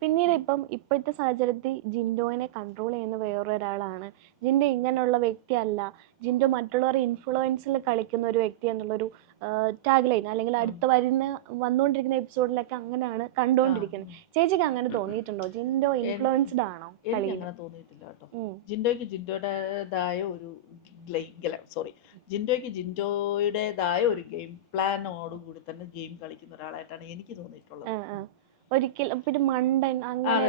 പിന്നീട് ഇപ്പോഴത്തെ സാഹചര്യത്തിൽ ജിൻഡോനെ കൺട്രോൾ ചെയ്യുന്ന വേറൊരാളാണ്. ജിൻഡോ ഇങ്ങനെയുള്ള വ്യക്തിയല്ല, ജിൻഡോ മറ്റുള്ളവരെ ഇൻഫ്ലുവൻസിൽ കളിക്കുന്ന ഒരു വ്യക്തി എന്നുള്ളൊരു ടാഗ് ലൈൻ അല്ലെങ്കിൽ വന്നുകൊണ്ടിരിക്കുന്ന എപ്പിസോഡിലൊക്കെ അങ്ങനെയാണ് കണ്ടുകൊണ്ടിരിക്കുന്നത്. ചേച്ചിക്ക് അങ്ങനെ തോന്നിയിട്ടുണ്ടോ? ജിൻഡോ ഇൻഫ്ലുവൻസ്ഡ് ആണോ കളി? അങ്ങനെ തോന്നിയിട്ടില്ല കേട്ടോ. ജിൻഡോയ്ക്ക് ജിൻഡോയുടേതായ ഒരു ജിൻഡോയുടേതായ ഒരു ഗെയിം പ്ലാനോടുകൂടി തന്നെ ഗെയിം കളിക്കുന്ന ഒരാളായിട്ടാണ് എനിക്ക് തോന്നിയിട്ടുള്ളത്. ഒരിക്കലും പിന്നെ മണ്ടൻ അങ്ങനെ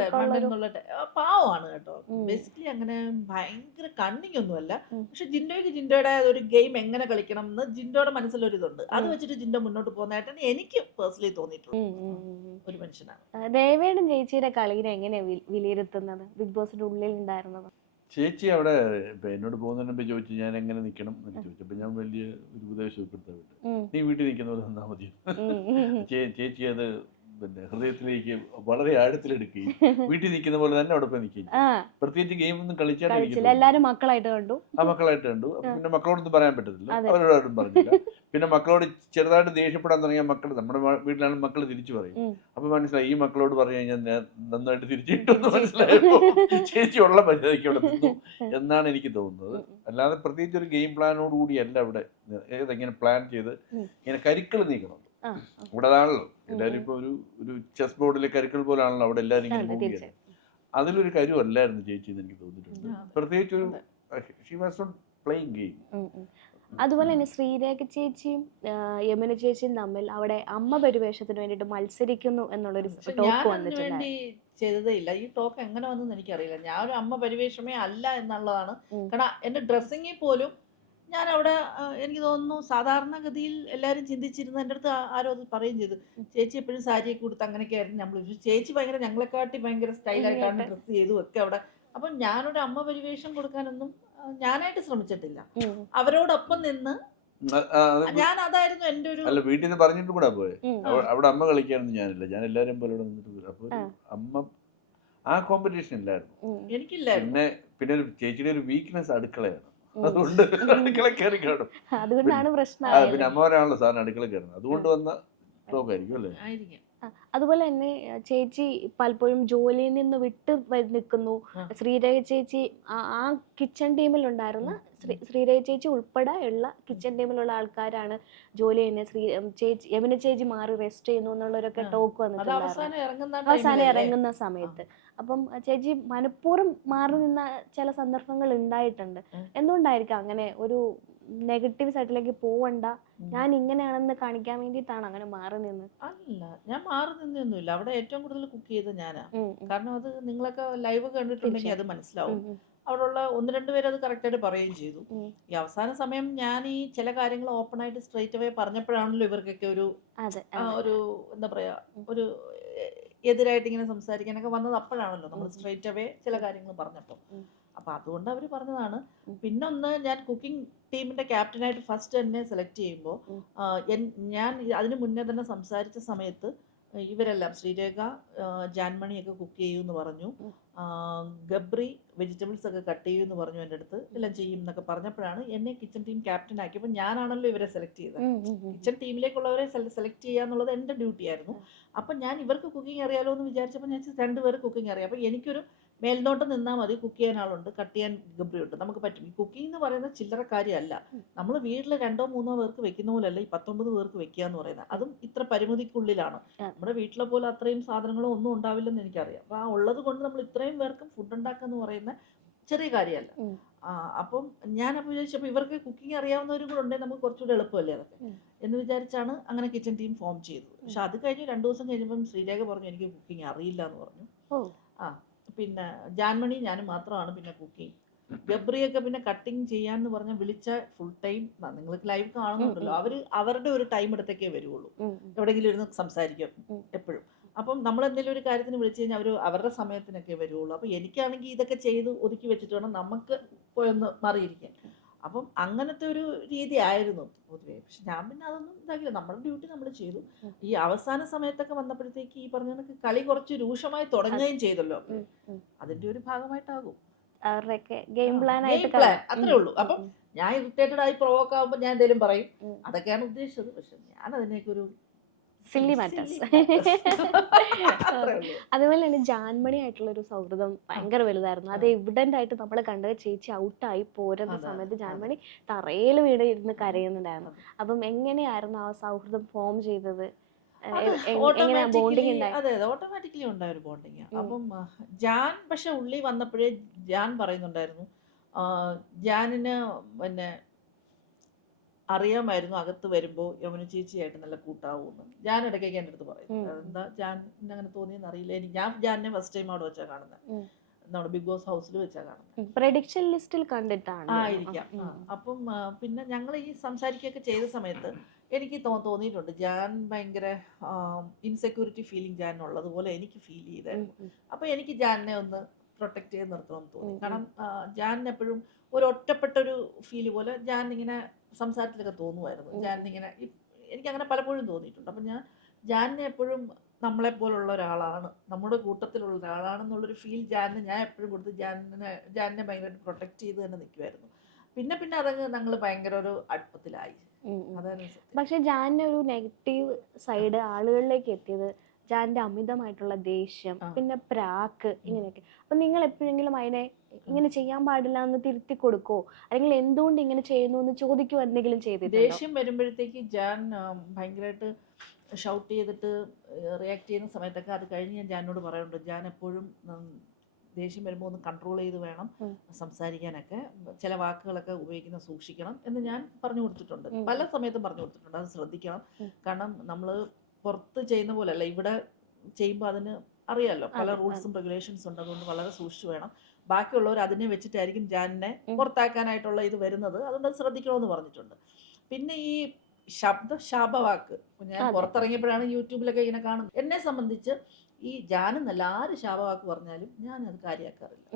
പാവമാണ് കേട്ടോ. ബേസിക്കലി അങ്ങനെ ഭയങ്കര കണ്ണിങ് ഒന്നുമല്ല. പക്ഷെ ജിൻഡോയ്ക്ക് ജിൻഡോയുടെ ഒരു ഗെയിം എങ്ങനെ കളിക്കണം എന്ന് ജിൻഡോയുടെ മനസ്സിലൊരിതുണ്ട്. അത് വെച്ചിട്ട് ജിൻഡോ മുന്നോട്ട് പോകുന്നതായിട്ടാണ് എനിക്ക് പേഴ്സണലി തോന്നിയിട്ടുള്ളത് ഒരു മനുഷ്യനാണ്. ദേവേടൻ ചേച്ചിയുടെ കളീനെ എങ്ങനെയാണ് വിലയിരുത്തുന്നത്? ബിഗ് ബോസിന്റെ ഉള്ളിൽ ഉണ്ടായിരുന്നത് ചേച്ചി അവിടെ എന്നോട് പോകുന്നതിന് മുമ്പ് ചോദിച്ചു ഞാൻ എങ്ങനെ നിൽക്കണം എന്ന് ചോദിച്ചപ്പോൾ ഞാൻ വലിയ ഒരു ഉപദേശം ഉൾപ്പെടുത്താൻ നീ വീട്ടിൽ നിൽക്കുന്നവർ നിന്നാൽ മതി. ചേച്ചി അത് പിന്നെ ഹൃദയത്തിലേക്ക് വളരെ ആഴത്തിലെടുക്കുകയും വീട്ടിൽ നിൽക്കുന്ന പോലെ തന്നെ അവിടെ പോയി നിൽക്കുകയും പ്രത്യേകിച്ച് ഗെയിം ഒന്നും കളിച്ചാൽ എല്ലാവരും മക്കളായിട്ട് കണ്ടു. മക്കളായിട്ട് കണ്ടു. പിന്നെ മക്കളോടൊന്നും പറയാൻ പറ്റത്തില്ല, അവരോടും പറഞ്ഞില്ല. പിന്നെ മക്കളോട് ചെറുതായിട്ട് ദേഷ്യപ്പെടാൻ തുടങ്ങിയ മക്കൾ, നമ്മുടെ വീട്ടിലാണ് മക്കൾ തിരിച്ചു പറയും. അപ്പൊ മനസ്സിലായി ഈ മക്കളോട് പറഞ്ഞു കഴിഞ്ഞാൽ നന്നായിട്ട് തിരിച്ചിട്ടെന്ന് മനസ്സിലായപ്പോ ചേച്ചി ഉള്ള മര്യാദയ്ക്ക് അവിടെ നിന്നു എന്നാണ് എനിക്ക് തോന്നുന്നത്. അല്ലാതെ പ്രത്യേകിച്ച് ഒരു ഗെയിം പ്ലാനോട് കൂടിയല്ല അവിടെ ഏതെങ്ങനെ പ്ലാൻ ചെയ്ത് ഇങ്ങനെ കരുക്കൾ നീക്കണം. ഇവിടെ അതാണല്ലോ എല്ലാവരും ഇപ്പൊ ഒരു ചെസ് ബോർഡിലെ കരുക്കൾ പോലാണല്ലോ അവിടെ എല്ലാവരും ഇങ്ങനെ പോകുന്നത്. അതിലൊരു കരുവല്ലായിരുന്നു ചേച്ചി എന്ന് എനിക്ക് തോന്നിയിട്ടുണ്ട്. പ്രത്യേകിച്ച് ഒരു she was not playing game. അതുപോലെ തന്നെ ശ്രീരേഖ ചേച്ചിയും യമുന ചേച്ചിയും തമ്മിൽ അവിടെ അമ്മ പരിവേഷത്തിന് വേണ്ടിയിട്ട് മത്സരിക്കുന്നു എന്നുള്ളൊരു ടോക്ക് വന്നിട്ടുണ്ട്. ചെയ്തതേ ഇല്ല. ഈ ടോക്ക് എങ്ങനെ വന്നെന്ന് എനിക്കറിയില്ല. ഞാൻ ഒരു അമ്മ പരിവേഷമേ അല്ല എന്നുള്ളതാണ്. കാരണം എന്റെ ഡ്രസ്സിങ്ങിൽ പോലും ഞാൻ അവിടെ എനിക്ക് തോന്നുന്നു സാധാരണഗതിയിൽ എല്ലാവരും ചിന്തിച്ചിരുന്നു. എൻ്റെ അടുത്ത് ആരോ അത് പറയുകയും ചെയ്തു, ചേച്ചി എപ്പോഴും സാരിയൊക്കെ കൊടുത്ത് അങ്ങനെയൊക്കെ ആയിരുന്നു നമ്മൾ. ചേച്ചി ഭയങ്കര ഞങ്ങളെക്കാട്ടി ഭയങ്കര സ്റ്റൈലായിട്ടാണ് ഡ്രസ്സ് ചെയ്തും ഒക്കെ അവിടെ. അപ്പം ഞാനൊരു അമ്മ പരിവേഷം കൊടുക്കാനൊന്നും ഞാനായിട്ട് ശ്രമിച്ചിട്ടില്ല. അവരോടൊപ്പം നിന്ന് ഞാൻ അതായിരുന്നു എൻ്റെ ഒരു അല്ല വീട്ടിൽ നിന്ന് പറഞ്ഞിട്ട് കൂടെ പോയെ. അവിടെ അമ്മ കളിക്കാനൊന്നും ഞാനില്ല, ഞാൻ എല്ലാവരും പോലെ നിന്നിട്ട്. അപ്പൊ അമ്മ ആ കോമ്പറ്റീഷൻ ഇല്ലായിരുന്നു എനിക്കില്ലായിരുന്നു. പിന്നെ ഒരു ചേച്ചിയുടെ ഒരു വീക്ക്നെസ് അടുക്കളയാണ്. അതുകൊണ്ട് അടുക്കള കയറി കാണും. അതുകൊണ്ടാണ് പ്രശ്നം. പിന്നെ അമ്മമാരാണല്ലോ സാറിന് അടുക്കള കയറുന്നത്, അതുകൊണ്ട് വന്ന ടോക്കായിരിക്കും അല്ലേ. അതുപോലെ തന്നെ ചേച്ചി പലപ്പോഴും ജോലിയിൽ നിന്ന് വിട്ട് നിൽക്കുന്നു. ശ്രീരേഖ ചേച്ചി ആ കിച്ചൺ ടീമിലുണ്ടായിരുന്ന ശ്രീരേഖ ചേച്ചി ഉൾപ്പെടെ ഉള്ള കിച്ചൺ ടീമിലുള്ള ആൾക്കാരാണ് ജോലി ചെയ്യുന്നത്. യമുന ചേച്ചി മാറി റെസ്റ്റ് ചെയ്യുന്നു എന്നുള്ളവരൊക്കെ ടോക്ക് വന്നിട്ടുണ്ടായിരുന്നു അവസാനം ഇറങ്ങുന്ന സമയത്ത്. അപ്പം ചേച്ചി മനഃപൂർവ്വം മാറി നിന്ന ചില സന്ദർഭങ്ങൾ ഉണ്ടായിട്ടുണ്ട്. എന്തുകൊണ്ടായിരിക്കും അങ്ങനെ ഒരു നെഗറ്റീവ് സൈഡിലേക്ക് പോവണ്ട, ഞാൻ ഇങ്ങനെയാണെന്ന് കാണിക്കാൻ വേണ്ടിയിട്ടാണ് അങ്ങനെ മാറി നിന്ന്? അല്ല, ഞാൻ മാറി നിന്നൊന്നുമില്ല. അവിടെ ഏറ്റവും കൂടുതൽ കുക്ക് ചെയ്ത് ഞാനാ. കാരണം അത് നിങ്ങളൊക്കെ ലൈവ് കണ്ടിട്ടുണ്ടെങ്കിൽ അത് മനസ്സിലാവും. അവിടെയുള്ള 1-2 പേര് അത് കറക്റ്റായിട്ട് പറയുകയും ചെയ്തു. ഈ അവസാന സമയം ഞാൻ ഈ ചില കാര്യങ്ങൾ ഓപ്പൺ ആയിട്ട് സ്ട്രേറ്റ് അവേ പറഞ്ഞപ്പോഴാണല്ലോ ഇവർക്കൊക്കെ ഒരു എന്താ പറയാ ഒരു എതിരായിട്ട് ഇങ്ങനെ സംസാരിക്കാനൊക്കെ വന്നത്. അപ്പോഴാണല്ലോ നമ്മൾ സ്ട്രേറ്റ് അവേ ചില കാര്യങ്ങൾ പറഞ്ഞപ്പോൾ. അപ്പൊ അതുകൊണ്ട് അവർ പറഞ്ഞതാണ്. പിന്നൊന്ന്, ഞാൻ കുക്കിംഗ് ടീമിന്റെ ക്യാപ്റ്റനായിട്ട് ഫസ്റ്റ് എന്നെ സെലക്ട് ചെയ്യുമ്പോൾ ഞാൻ അതിന് മുന്നേ തന്നെ സംസാരിച്ച സമയത്ത് ഇവരെല്ലാം ശ്രീരേഖ ജാൻമണിയൊക്കെ കുക്ക് ചെയ്യുമെന്ന് പറഞ്ഞു, ഗബ്രി വെജിറ്റബിൾസ് ഒക്കെ കട്ട് ചെയ്യുമെന്ന് പറഞ്ഞു, എൻ്റെ അടുത്ത് എല്ലാം ചെയ്യും എന്നൊക്കെ പറഞ്ഞപ്പോഴാണ് എന്നെ കിച്ചൺ ടീം ക്യാപ്റ്റൻ ആക്കിയപ്പോൾ ഞാനാണല്ലോ ഇവരെ സെലക്ട് ചെയ്തത്. കിച്ചൺ ടീമിലേക്കുള്ളവരെ സെലക്ട് ചെയ്യുക എന്നുള്ളത് എൻ്റെ ഡ്യൂട്ടി ആയിരുന്നു. അപ്പം ഞാൻ ഇവർക്ക് കുക്കിംഗ് അറിയാലോ എന്ന് വിചാരിച്ചപ്പോൾ ഞാൻ 2 പേര് കുക്കിംഗ് അറിയാം. അപ്പം എനിക്കൊരു മേൽനോട്ടം നിന്നാൽ മതി, കുക്ക് ചെയ്യാൻ ആളുണ്ട്, കട്ട് ചെയ്യാൻ ഗബ്രിയുണ്ട്, നമുക്ക് പറ്റും. ഈ കുക്കിംഗ് എന്ന് പറയുന്നത് ചില്ലറ കാര്യമല്ല. നമ്മൾ വീട്ടിൽ 2-3 പേർക്ക് വെക്കുന്ന പോലെയല്ല ഈ 19 പേർക്ക് വെക്കുക എന്ന് പറയുന്നത്. അതും ഇത്ര പരിമിതിക്കുള്ളിലാണ്. നമ്മുടെ വീട്ടിലെ പോലെ അത്രയും സാധനങ്ങളോ ഒന്നും ഉണ്ടാവില്ലെന്ന് എനിക്കറിയാം. അപ്പോൾ ആ ഉള്ളത് കൊണ്ട് നമ്മൾ ഇത്രയും പേർക്കും ഫുഡ് ഉണ്ടാക്കുക എന്ന് പറയുന്ന ചെറിയ കാര്യമല്ല. അപ്പം ഞാനപ്പോൾ വിചാരിച്ചപ്പോൾ ഇവർക്ക് കുക്കിംഗ് അറിയാവുന്നവരും കൂടെ ഉണ്ടെങ്കിൽ നമുക്ക് കുറച്ചുകൂടെ എളുപ്പമല്ലേ അതൊക്കെ എന്ന് വിചാരിച്ചാണ് അങ്ങനെ കിച്ചൺ ടീം ഫോം ചെയ്തത്. പക്ഷെ അത് കഴിഞ്ഞ് 2 ദിവസം കഴിഞ്ഞപ്പം ശ്രീരേഖ പറഞ്ഞു എനിക്ക് കുക്കിംഗ് അറിയില്ല എന്ന് പറഞ്ഞു. പിന്നെ ജാൻമണി ഞാനും മാത്രമാണ് പിന്നെ കുക്കിംഗ്. ഗബ്രിയൊക്കെ പിന്നെ കട്ടിങ് ചെയ്യാന്ന് പറഞ്ഞാൽ വിളിച്ച ഫുൾ ടൈം നിങ്ങൾക്ക് ലൈവ് കാണുന്നുണ്ടല്ലോ, അവരുടെ ഒരു ടൈം എടുത്തേക്കേ വരുള്ളൂ. എവിടെയെങ്കിലും ഇരുന്ന് സംസാരിക്കും എപ്പോഴും. അപ്പം നമ്മൾ എന്തെങ്കിലും ഒരു കാര്യത്തിന് വിളിച്ചു കഴിഞ്ഞാൽ അവരുടെ സമയത്തിനൊക്കെ വരുള്ളൂ. അപ്പം എനിക്കാണെങ്കിൽ ഇതൊക്കെ ചെയ്ത് ഒതുക്കി വെച്ചിട്ട് വേണം നമുക്ക് പോയൊന്ന് മാറിയിരിക്കാൻ. അപ്പം അങ്ങനത്തെ ഒരു രീതി ആയിരുന്നു പൊതുവേ. പക്ഷെ ഞാൻ പിന്നെ അതൊന്നും ഇതാക്കില്ല, നമ്മുടെ ഡ്യൂട്ടി നമ്മൾ ചെയ്തു. ഈ അവസാന സമയത്തൊക്കെ വന്നപ്പോഴത്തേക്ക് ഈ പറഞ്ഞ കളി കുറച്ച് രൂക്ഷമായി തുടങ്ങുകയും ചെയ്തല്ലോ. അതിന്റെ ഒരു ഭാഗമായിട്ടാകും ഗെയിം പ്ലാൻ അത്രേ ഉള്ളൂ. അപ്പം ഞാൻ ഇറിറ്റേറ്റഡ് ആയി പ്രൊവോക്ക് ആകുമ്പോൾ ഞാൻ എന്തെങ്കിലും പറയും, അതൊക്കെയാണ് ഉദ്ദേശിച്ചത്. പക്ഷെ ഞാൻ അതിനേക്ക് ഒരു സില്ലി മാറ്റേഴ്സ്. അതുപോലെ തന്നെ ജാൻമണി ആയിട്ടുള്ള ഒരു സൗഹൃദം ഭയങ്കര വലുതായിരുന്നു. അത് എവിഡന്റ് ആയിട്ട് നമ്മൾ കണ്ടത് ചേച്ചി ഔട്ടായി പോരുന്ന സമയത്ത് ജാൻമണി തറയിൽ വീട് ഇരുന്ന് കരയുന്നുണ്ടായിരുന്നു. അപ്പം എങ്ങനെയായിരുന്നു ആ സൗഹൃദം ഫോം ചെയ്തത്? എങ്ങനെയാ ബോണ്ടിങ് ഉണ്ടായത്? അതെ, ഓട്ടോമാറ്റിക്കലി ഉണ്ടായ ഒരു ബോണ്ടിങ്. അപ്പം ജാൻ പക്ഷെ ഉള്ളി വന്നപ്പോഴേ ജാൻ പറയുന്നുണ്ടായിരുന്നു, ജാനിന് പിന്നെ അറിയാമായിരുന്നു അകത്ത് വരുമ്പോൾ യമുന ചേച്ചിയായിട്ട് നല്ല കൂട്ടാവുമെന്ന്. ജാൻ ഇടയ്ക്കൊക്കെ എൻ്റെ അടുത്ത് പറയും. എന്താ ജാനിന് അങ്ങനെ തോന്നിയെന്ന് അറിയില്ല. ഞാൻ ജാനിനെ ഫസ്റ്റ് ടൈം അവിടെ വെച്ചാൽ കാണുന്നത്, നമ്മുടെ ബിഗ് ബോസ് ഹൗസിൽ വെച്ചാൽ കാണുന്നത്. പ്രഡിക്ഷൻ ലിസ്റ്റിൽ കണ്ടിട്ടാണ് ആയിരിക്കാം. അപ്പം പിന്നെ ഞങ്ങൾ ഈ സംസാരിക്കുകയൊക്കെ ചെയ്ത സമയത്ത് എനിക്ക് തോന്നിയിട്ടുണ്ട് ജാൻ ഭയങ്കര ഇൻസെക്യൂരിറ്റി ഫീലിംഗ് ജാനുള്ളതുപോലെ എനിക്ക് ഫീൽ ചെയ്തായിരുന്നു. അപ്പോൾ എനിക്ക് ജാനിനെ ഒന്ന് പ്രൊട്ടക്ട് ചെയ്ത് നിർത്തണമെന്ന് തോന്നി. കാരണം ജാനിന് എപ്പോഴും ഒരു ഒറ്റപ്പെട്ടൊരു ഫീല് പോലെ ജാൻ ഇങ്ങനെ സംസാരത്തിലൊക്കെ തോന്നുമായിരുന്നു. ജാനിങ്ങനെ എനിക്കങ്ങനെ പലപ്പോഴും തോന്നിയിട്ടുണ്ട്. അപ്പം ഞാൻ ജാനിനെ എപ്പോഴും നമ്മളെപ്പോലുള്ള ഒരാളാണ്, നമ്മുടെ കൂട്ടത്തിലുള്ള ഒരാളാണെന്നുള്ളൊരു ഫീൽ ജാനിന് ഞാൻ എപ്പോഴും കൊടുത്ത് ജാനിനെ ഭയങ്കരമായിട്ട് പ്രൊട്ടക്ട് ചെയ്ത് തന്നെ നിൽക്കുമായിരുന്നു. പിന്നെ അതങ്ങ് ഞങ്ങൾ ഭയങ്കര ഒരു അടുപ്പത്തിലായി. പക്ഷെ ജാനിന്റെ ഒരു നെഗറ്റീവ് സൈഡ് ആളുകളിലേക്ക് എത്തിയത് ജാനിന്റെ അമിതമായിട്ടുള്ള ദേഷ്യം, പിന്നെ പ്രാക്ക്, ഇങ്ങനെയൊക്കെ. അപ്പൊ നിങ്ങൾ എപ്പോഴെങ്കിലും അതിനെ ഇങ്ങനെ ചെയ്യാൻ പാടില്ല എന്ന് തിരുത്തി കൊടുക്കോ, അല്ലെങ്കിൽ എന്തുകൊണ്ട് ഇങ്ങനെ ചെയ്യുന്നു എന്ന് ചോദിക്കോ എന്തെങ്കിലും ചെയ്തിട്ടുണ്ടോ? ദേഷ്യം വരുമ്പോഴത്തേക്ക് ജാൻ ഭയങ്കരമായിട്ട് ഷൗട്ട് ചെയ്തിട്ട് റിയാക്ട് ചെയ്യുന്ന സമയത്തൊക്കെ അത് കഴിഞ്ഞ് ഞാൻ ജാനോട് പറയാറുണ്ട്, ജാൻ എപ്പോഴും ദേഷ്യം വരുമ്പോൾ ഒന്ന് കൺട്രോൾ ചെയ്ത് വേണം സംസാരിക്കാനൊക്കെ, ചില വാക്കുകളൊക്കെ ഉപയോഗിക്കുന്ന സൂക്ഷിക്കണം എന്ന് ഞാൻ പറഞ്ഞു കൊടുത്തിട്ടുണ്ട്. പല സമയത്തും പറഞ്ഞു കൊടുത്തിട്ടുണ്ട്. അത് ശ്രദ്ധിക്കണം. കാരണം നമ്മൾ പുറത്ത് ചെയ്യുന്ന പോലെ അല്ല, ഇവിടെ ചെയ്യുമ്പോൾ അതിന് അറിയാമല്ലോ പല റൂൾസും റെഗുലേഷൻസ് ഉണ്ട്. അതുകൊണ്ട് വളരെ സൂക്ഷിച്ചു വേണം. ബാക്കിയുള്ളവർ അതിനെ വെച്ചിട്ടായിരിക്കും ജാനിനെ പുറത്താക്കാനായിട്ടുള്ള ഇത് വരുന്നത്. അതുകൊണ്ട് അത് ശ്രദ്ധിക്കണമെന്ന് പറഞ്ഞിട്ടുണ്ട്. പിന്നെ ഈ ശാപവാക്ക് ഞാൻ പുറത്തിറങ്ങിയപ്പോഴാണ് യൂട്യൂബിലൊക്കെ ഇങ്ങനെ കാണുന്നത്. എന്നെ സംബന്ധിച്ച് ഈ ജാനെന്നല്ല ആര് ശാപവാക്ക് പറഞ്ഞാലും ഞാൻ അത് കാര്യമാക്കാറില്ല.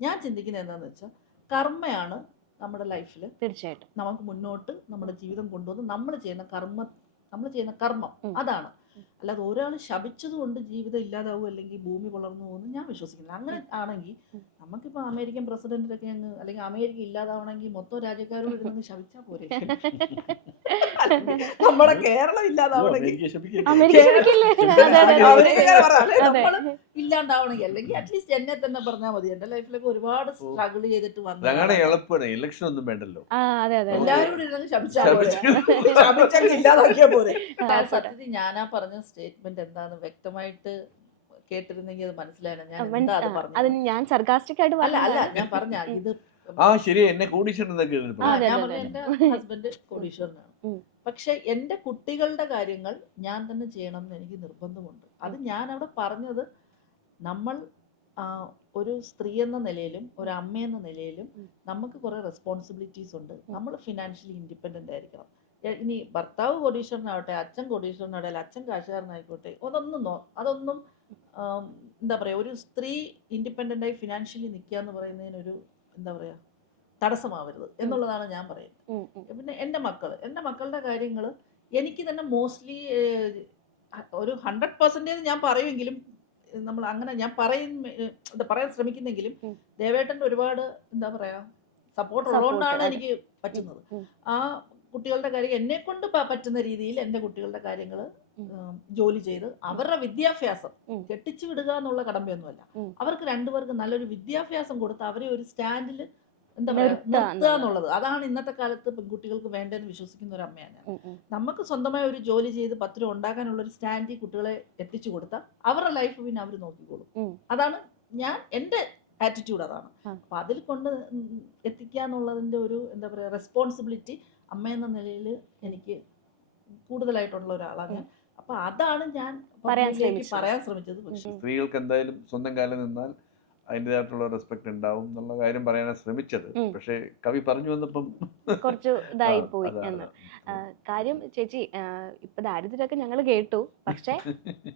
ഞാൻ ചിന്തിക്കുന്നത് എന്താണെന്ന് വെച്ചാൽ കർമ്മയാണ് നമ്മുടെ ലൈഫിൽ തീർച്ചയായിട്ടും നമുക്ക് മുന്നോട്ട് നമ്മുടെ ജീവിതം കൊണ്ടുവന്ന് നമ്മൾ ചെയ്യുന്ന കർമ്മം അതാണ്. അല്ലാതെ ഒരാൾ ശപിച്ചതുകൊണ്ട് ജീവിതം ഇല്ലാതാവും അല്ലെങ്കിൽ ഭൂമി വളർന്നു പോകുന്നു ഞാൻ വിശ്വസിക്കുന്നില്ല. അങ്ങനെ ആണെങ്കിൽ നമുക്കിപ്പോൾ അമേരിക്കൻ പ്രസിഡന്റിനൊക്കെ അങ്ങ് അല്ലെങ്കിൽ അമേരിക്ക ഇല്ലാതാവണമെങ്കിൽ മൊത്തം രാജ്യക്കാരോട് ഇരുന്ന് ശപിച്ചാൽ പോരെ? നമ്മുടെ കേരളം ഇല്ലാതാവണമെങ്കിൽ നമ്മൾ ഇല്ലാണ്ടാവണമെങ്കിൽ അല്ലെങ്കിൽ അറ്റ്ലീസ്റ്റ് എന്നെ തന്നെ പറഞ്ഞാൽ മതി. എന്റെ ലൈഫിലൊക്കെ ഒരുപാട് സ്ട്രഗിൾ ചെയ്തിട്ട് വന്നു. ഇലക്ഷൻ ഒന്നും വേണ്ടല്ലോ, എല്ലാവരും ഇരുന്ന് ശപിച്ചാൽ ഇല്ലാതാക്കിയാൽ പോരെ? സത്യത്തിൽ ഞാനാ പറഞ്ഞ സ്റ്റേറ്റ്മെന്റ് എന്താന്ന് വ്യക്തമായിട്ട് കേട്ടിരുന്നെങ്കിൽ അത് മനസ്സിലായിരുന്നു. ഞാൻ എന്താ അത് പറഞ്ഞത്? ഞാൻ സർക്കാസ്റ്റിക് ആയിട്ട് അല്ല ഞാൻ പറഞ്ഞ ഇത് എന്നെ കോടീശ്വരൻ ഞാൻ പറഞ്ഞ എന്റെ ഹസ്ബൻഡ് കോടീശ്വരനാണ്. പക്ഷെ എന്റെ കുട്ടികളുടെ കാര്യങ്ങൾ ഞാൻ തന്നെ ചെയ്യണം എന്ന് എനിക്ക് നിർബന്ധമുണ്ട്. അത് ഞാൻ അവിടെ പറഞ്ഞത് നമ്മൾ ഒരു സ്ത്രീ എന്ന നിലയിലും ഒരു അമ്മ എന്ന നിലയിലും നമുക്ക് കുറെ റെസ്പോൺസിബിലിറ്റീസ് ഉണ്ട്. നമ്മൾ ഫിനാൻഷ്യലി ഇൻഡിപെൻഡന്റ് ആയിരിക്കണം. ഇനി ഭർത്താവ് കോടീശ്വരനാവട്ടെ, അച്ഛൻ കോടീശ്വരനാവട്ടെ, അല്ല അച്ഛൻ കാശുകാരനായിക്കോട്ടെ, അതൊന്നും എന്താ പറയുക, ഒരു സ്ത്രീ ഇൻഡിപെൻഡൻ്റായി ഫിനാൻഷ്യലി നിൽക്കുക എന്ന് പറയുന്നതിനൊരു എന്താ പറയുക തടസ്സമാവരുത് എന്നുള്ളതാണ് ഞാൻ പറയുന്നത്. പിന്നെ എൻ്റെ മക്കളുടെ കാര്യങ്ങൾ എനിക്ക് തന്നെ മോസ്റ്റ്ലി ഒരു 100% ഞാൻ പറയുമെങ്കിലും നമ്മൾ അങ്ങനെ ഞാൻ പറയാൻ ശ്രമിക്കുന്നെങ്കിലും ദേവേട്ടൻ്റെ ഒരുപാട് എന്താ പറയുക സപ്പോർട്ട് ഉള്ളതുകൊണ്ടാണ് എനിക്ക് പറ്റുന്നത്. ആ കുട്ടികളുടെ കാര്യം എന്നെ കൊണ്ട് പറ്റുന്ന രീതിയിൽ എൻ്റെ കുട്ടികളുടെ കാര്യങ്ങൾ ജോലി ചെയ്ത് അവരുടെ വിദ്യാഭ്യാസം കെട്ടിച്ചു വിടുക എന്നുള്ള കടമ്പയൊന്നുമല്ല. അവർക്ക് രണ്ടുപേർക്ക് നല്ലൊരു വിദ്യാഭ്യാസം കൊടുത്ത് അവരെ ഒരു സ്റ്റാൻഡിൽ എന്താ പറയുക നിർത്തുക എന്നുള്ളത്. അതാണ് ഇന്നത്തെ കാലത്ത് പെൺകുട്ടികൾക്ക് വേണ്ടതെന്ന് വിശ്വസിക്കുന്ന ഒരു അമ്മയാണ് ഞാൻ. നമുക്ക് സ്വന്തമായി ഒരു ജോലി ചെയ്ത് 10 രൂപ ഉണ്ടാക്കാനുള്ള ഒരു സ്റ്റാൻഡിൽ കുട്ടികളെ എത്തിച്ചു കൊടുത്താൽ അവരുടെ ലൈഫ് പിന്നെ അവർ നോക്കിക്കോളും. അതാണ് എൻ്റെ ആറ്റിറ്റ്യൂഡ്. അതാണ്. അപ്പൊ അതിൽ കൊണ്ട് എത്തിക്കുക എന്നുള്ളതിൻ്റെ ഒരു എന്താ പറയുക റെസ്പോൺസിബിലിറ്റി അമ്മ എന്ന നിലയിൽ എനിക്ക് കൂടുതലായിട്ടുള്ള ഒരാളാണ് ഞാൻ. അപ്പൊ അതാണ് ഞാൻ പറയാൻ ശ്രമിച്ചത്. പക്ഷേ സ്ത്രീകൾക്ക് എന്തായാലും സ്വന്തം കാലിൽ നിന്നാൽ അതിൻ്റെതായിട്ടുള്ള റെസ്പെക്ട് ഉണ്ടാവും എന്നുള്ള കാര്യം പറയാനാണ് ശ്രമിച്ചത്. പക്ഷെ കവി പറഞ്ഞു വന്നപ്പം കുറച്ച് ഇതായി പോയി എന്ന് കാര്യം. ചേച്ചി ഇപ്പൊ ദാരിദ്ര്യമൊക്കെ ഞങ്ങൾ കേട്ടു, പക്ഷെ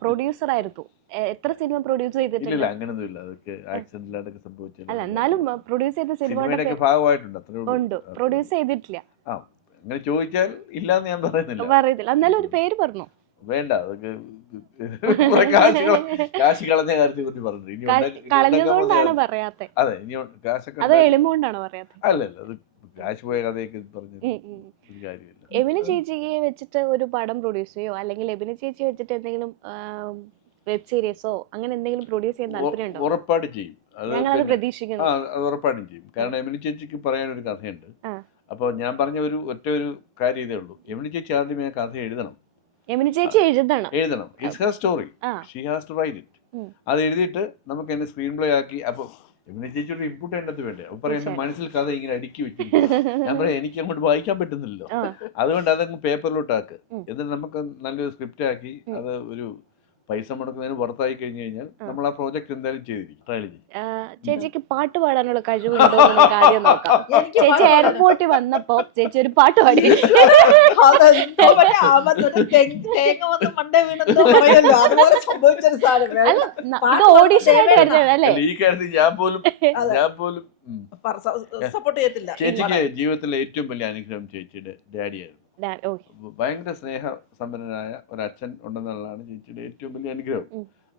പ്രൊഡ്യൂസർ ആയിരുന്നു. എത്ര സിനിമ പ്രൊഡ്യൂസ് ചെയ്തിട്ടില്ല? അങ്ങനെയൊന്നുമില്ല, അതൊക്കെ ആക്സിഡന്റിലൊക്കെ സംഭവിച്ചില്ല. അല്ല എന്നാലും പ്രൊഡ്യൂസ് ചെയ്ത സിനിമയുടെ ഭാഗമായിട്ടുണ്ട്, ഉണ്ട്. പ്രൊഡ്യൂസ് ചെയ്തിട്ടില്ല. അങ്ങനെ ചോദിച്ചാൽ ഇല്ലാന്ന് ഞാൻ പറയുന്നില്ല. എന്നാലും ഒരു പേര് പറഞ്ഞു. വേണ്ട, അതൊക്കെ കാശ് കളഞ്ഞ കാര്യത്തെ കുറിച്ച് പറഞ്ഞു. കളഞ്ഞതുകൊണ്ടാണ് പറയാത്തെ? അതെ, ഇനി കാശൊക്കെ അത് എളിമുകൊണ്ടാണ് പറയാത്തെ? അല്ലല്ല, അത് കാശ് പോയ കഥയൊക്കെ പറഞ്ഞു ഒരു കാര്യമില്ല. എബിന് ചേച്ചിയെ വെച്ചിട്ട് ഒരു പടം പ്രൊഡ്യൂസ് ചെയ്യോ, അല്ലെങ്കിൽ എബിന് ചേച്ചി വെച്ചിട്ട് എന്തെങ്കിലും വെബ് സീരീസോ അങ്ങനെ എന്തെങ്കിലും പ്രൊഡ്യൂസ് ചെയ്യാൻ താല്പര്യമുണ്ടോ? ഉറപ്പായിട്ട് ചെയ്യും. ഞങ്ങളത് പ്രതീക്ഷിക്കുന്നു. അത് ഉറപ്പായിട്ടും ചെയ്യും. കാരണം എമിനി ചേച്ചിക്ക് പറയാനൊരു കഥയുണ്ട്. അപ്പോൾ ഞാൻ പറഞ്ഞ ഒറ്റ ഒരു കാര്യം ഇതേ ഉള്ളൂ. എമിനി ചേച്ചി ആദ്യമേ ആ കഥ എഴുതണം. എമിനി ചേച്ചി എഴുതണം. It's her story, she has to write it. അത് എഴുതിയിട്ട് നമുക്ക് എന്നെ സ്ക്രീൻ പ്ലേ ആക്കി. അപ്പോൾ എമിനി ചേച്ചി ഒരു ഇൻപുട്ട് എൻ്റെ അത് വേണ്ടേ. അപ്പോൾ പറയാം എൻ്റെ മനസ്സിൽ കഥ ഇങ്ങനെ അടുക്കി വെച്ചിരിക്കും. ഞാൻ പറയാം എനിക്ക് അങ്ങോട്ട് വായിക്കാൻ പറ്റുന്നില്ലല്ലോ, അതുകൊണ്ട് അതങ്ങ് പേപ്പറിലോട്ടാക്ക്. എന്നിട്ട് നമുക്ക് നല്ലൊരു സ്ക്രിപ്റ്റ് ആക്കി അത് ഒരു പൈസ മുടക്കുന്നതിന് പുറത്തായി കഴിഞ്ഞു കഴിഞ്ഞാൽ നമ്മൾ ആ പ്രോജക്റ്റ് എന്തായാലും ചെയ്തിരിക്കും. ട്രയൽ ചെയ്യും. ചേച്ചിക്ക് പാട്ട് പാടാനുള്ള കഴിവുണ്ടോ നമുക്ക് ആദ്യം നോക്കാം. ചേച്ചി എയർപോർട്ടിൽ വന്നപ്പോ ചേച്ചി ഒരു പാട്ട് പാടി. ഇത് ഓഡിഷൻ ആയിട്ട് വരുന്നത് അല്ലേ? ഈ കാര്യത്തിൽ ഞാൻ പോലും സപ്പോർട്ട് ചെയ്യത്തില്ല. ചേച്ചിക്ക് ജീവിതത്തിലെ ഏറ്റവും വലിയ അനുഗ്രഹം ചേച്ചിയുടെ ഡാഡിയായിരുന്നു. ഭയങ്കര സ്നേഹസമ്പന്നനായ ഒരു അച്ഛൻ ഉണ്ടെന്നുള്ളതാണ് ചേച്ചിയുടെ ഏറ്റവും വലിയ അനുഗ്രഹം.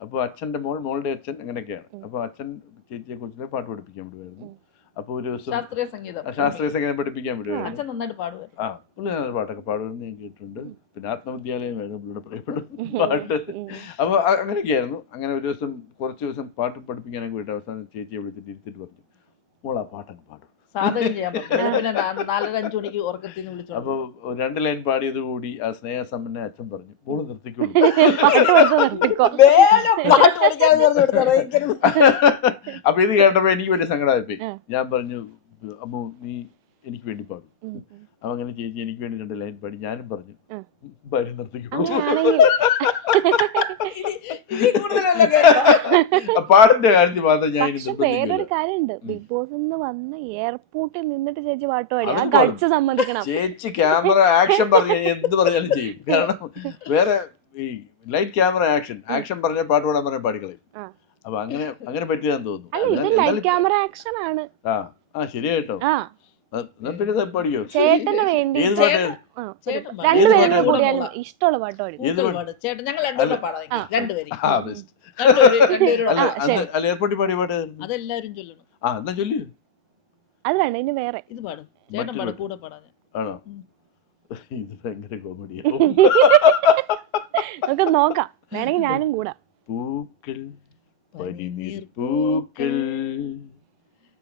അപ്പോൾ അച്ഛൻ്റെ മോളുടെ അച്ഛൻ അങ്ങനെയൊക്കെയാണ്. അപ്പോൾ അച്ഛൻ ചേച്ചിയെ കുറിച്ച് പാട്ട് പഠിപ്പിക്കാൻ വിടുമായിരുന്നു. അപ്പോൾ ഒരു ദിവസം ശാസ്ത്രീയ സംഗീതം പഠിപ്പിക്കാൻ വിടുമായിരുന്നു. പുള്ളി നല്ല പാട്ടൊക്കെ പാടുമെന്ന് ഞാൻ കേട്ടിട്ടുണ്ട്. പിന്നെ ആത്മവിദ്യാലയമായിരുന്നു പുള്ളിയുടെ പ്രിയപ്പെട്ട പാട്ട്. അപ്പോൾ അങ്ങനെയൊക്കെയായിരുന്നു. അങ്ങനെ ഒരു ദിവസം കുറച്ച് ദിവസം പാട്ട് പഠിപ്പിക്കാനൊക്കെ വിട്ടു. അവസാനം ചേച്ചിയെ വിളിച്ചിട്ട് ഇരുത്തിട്ട് പറഞ്ഞു, മോൾ ആ പാട്ടൊക്കെ പാടും. അപ്പൊ 2 ലൈൻ പാടിയത് കൂടി ആ സ്നേഹസമ്പന്ന അച്ഛൻ പറഞ്ഞു, മോള് നിർത്തിക്കോളൂ. അപ്പൊ ഇത് കേട്ടപ്പോ എനിക്ക് വലിയ സങ്കടമായിപ്പോയി. ഞാൻ പറഞ്ഞു, അമ്മു നീ എനിക്ക് വേണ്ടി പാടും. അപ്പൊ അങ്ങനെ ചേച്ചി എനിക്ക് വേണ്ടി 2 ലൈൻ പാടി. ഞാനും പറഞ്ഞു, ഭാര്യ നിർത്തിക്കോളൂ. പാടിന്റെ കാര്യത്തിൽ മാത്രം ഞാൻ. വേറൊരു കാര്യമുണ്ട്, ബിഗ് ബോസ് വന്ന് എയർപോർട്ടിൽ നിന്നിട്ട് ചേച്ചി പാട്ട് പാടി. ആ കഴിച്ച് സമ്മതിക്കണം. ചേച്ചി ക്യാമറ ആക്ഷൻ പറഞ്ഞു എന്ത് പറഞ്ഞാലും ചെയ്യും. കാരണം വേറെ ഈ ലൈറ്റ് ക്യാമറ ആക്ഷൻ പറഞ്ഞ പാട്ട് പാടാൻ പറഞ്ഞ പാടിക്കളയും. അപ്പൊ അങ്ങനെ പറ്റിയതാന്ന് തോന്നുന്നു. ക്യാമറ ആക്ഷൻ ആണ്. ആ ശരിയായിട്ടോ. പഠിക്കോ ചേട്ടന് വേണ്ടി ഇഷ്ടമുള്ള പാട്ട് പാടി. എയർപോർട്ടിൽ പാടിയ പാട്ട് അതെല്ലാരും ചൊല്ലണം. എന്നാ ചൊല്ലു. അത് വേണ്ട, ഇനി വേറെ ഇത് പാടും. ചേട്ടൻ പാടും കൂടെ പാടാൻ. ആണോ? ഇത് ഭയങ്കര കോമഡിയാണ്. നമുക്ക് നോക്കാം, വേണമെങ്കിൽ ഞാനും കൂടാ. പൂക്കൾ പനിനീർ പൂക്കൾ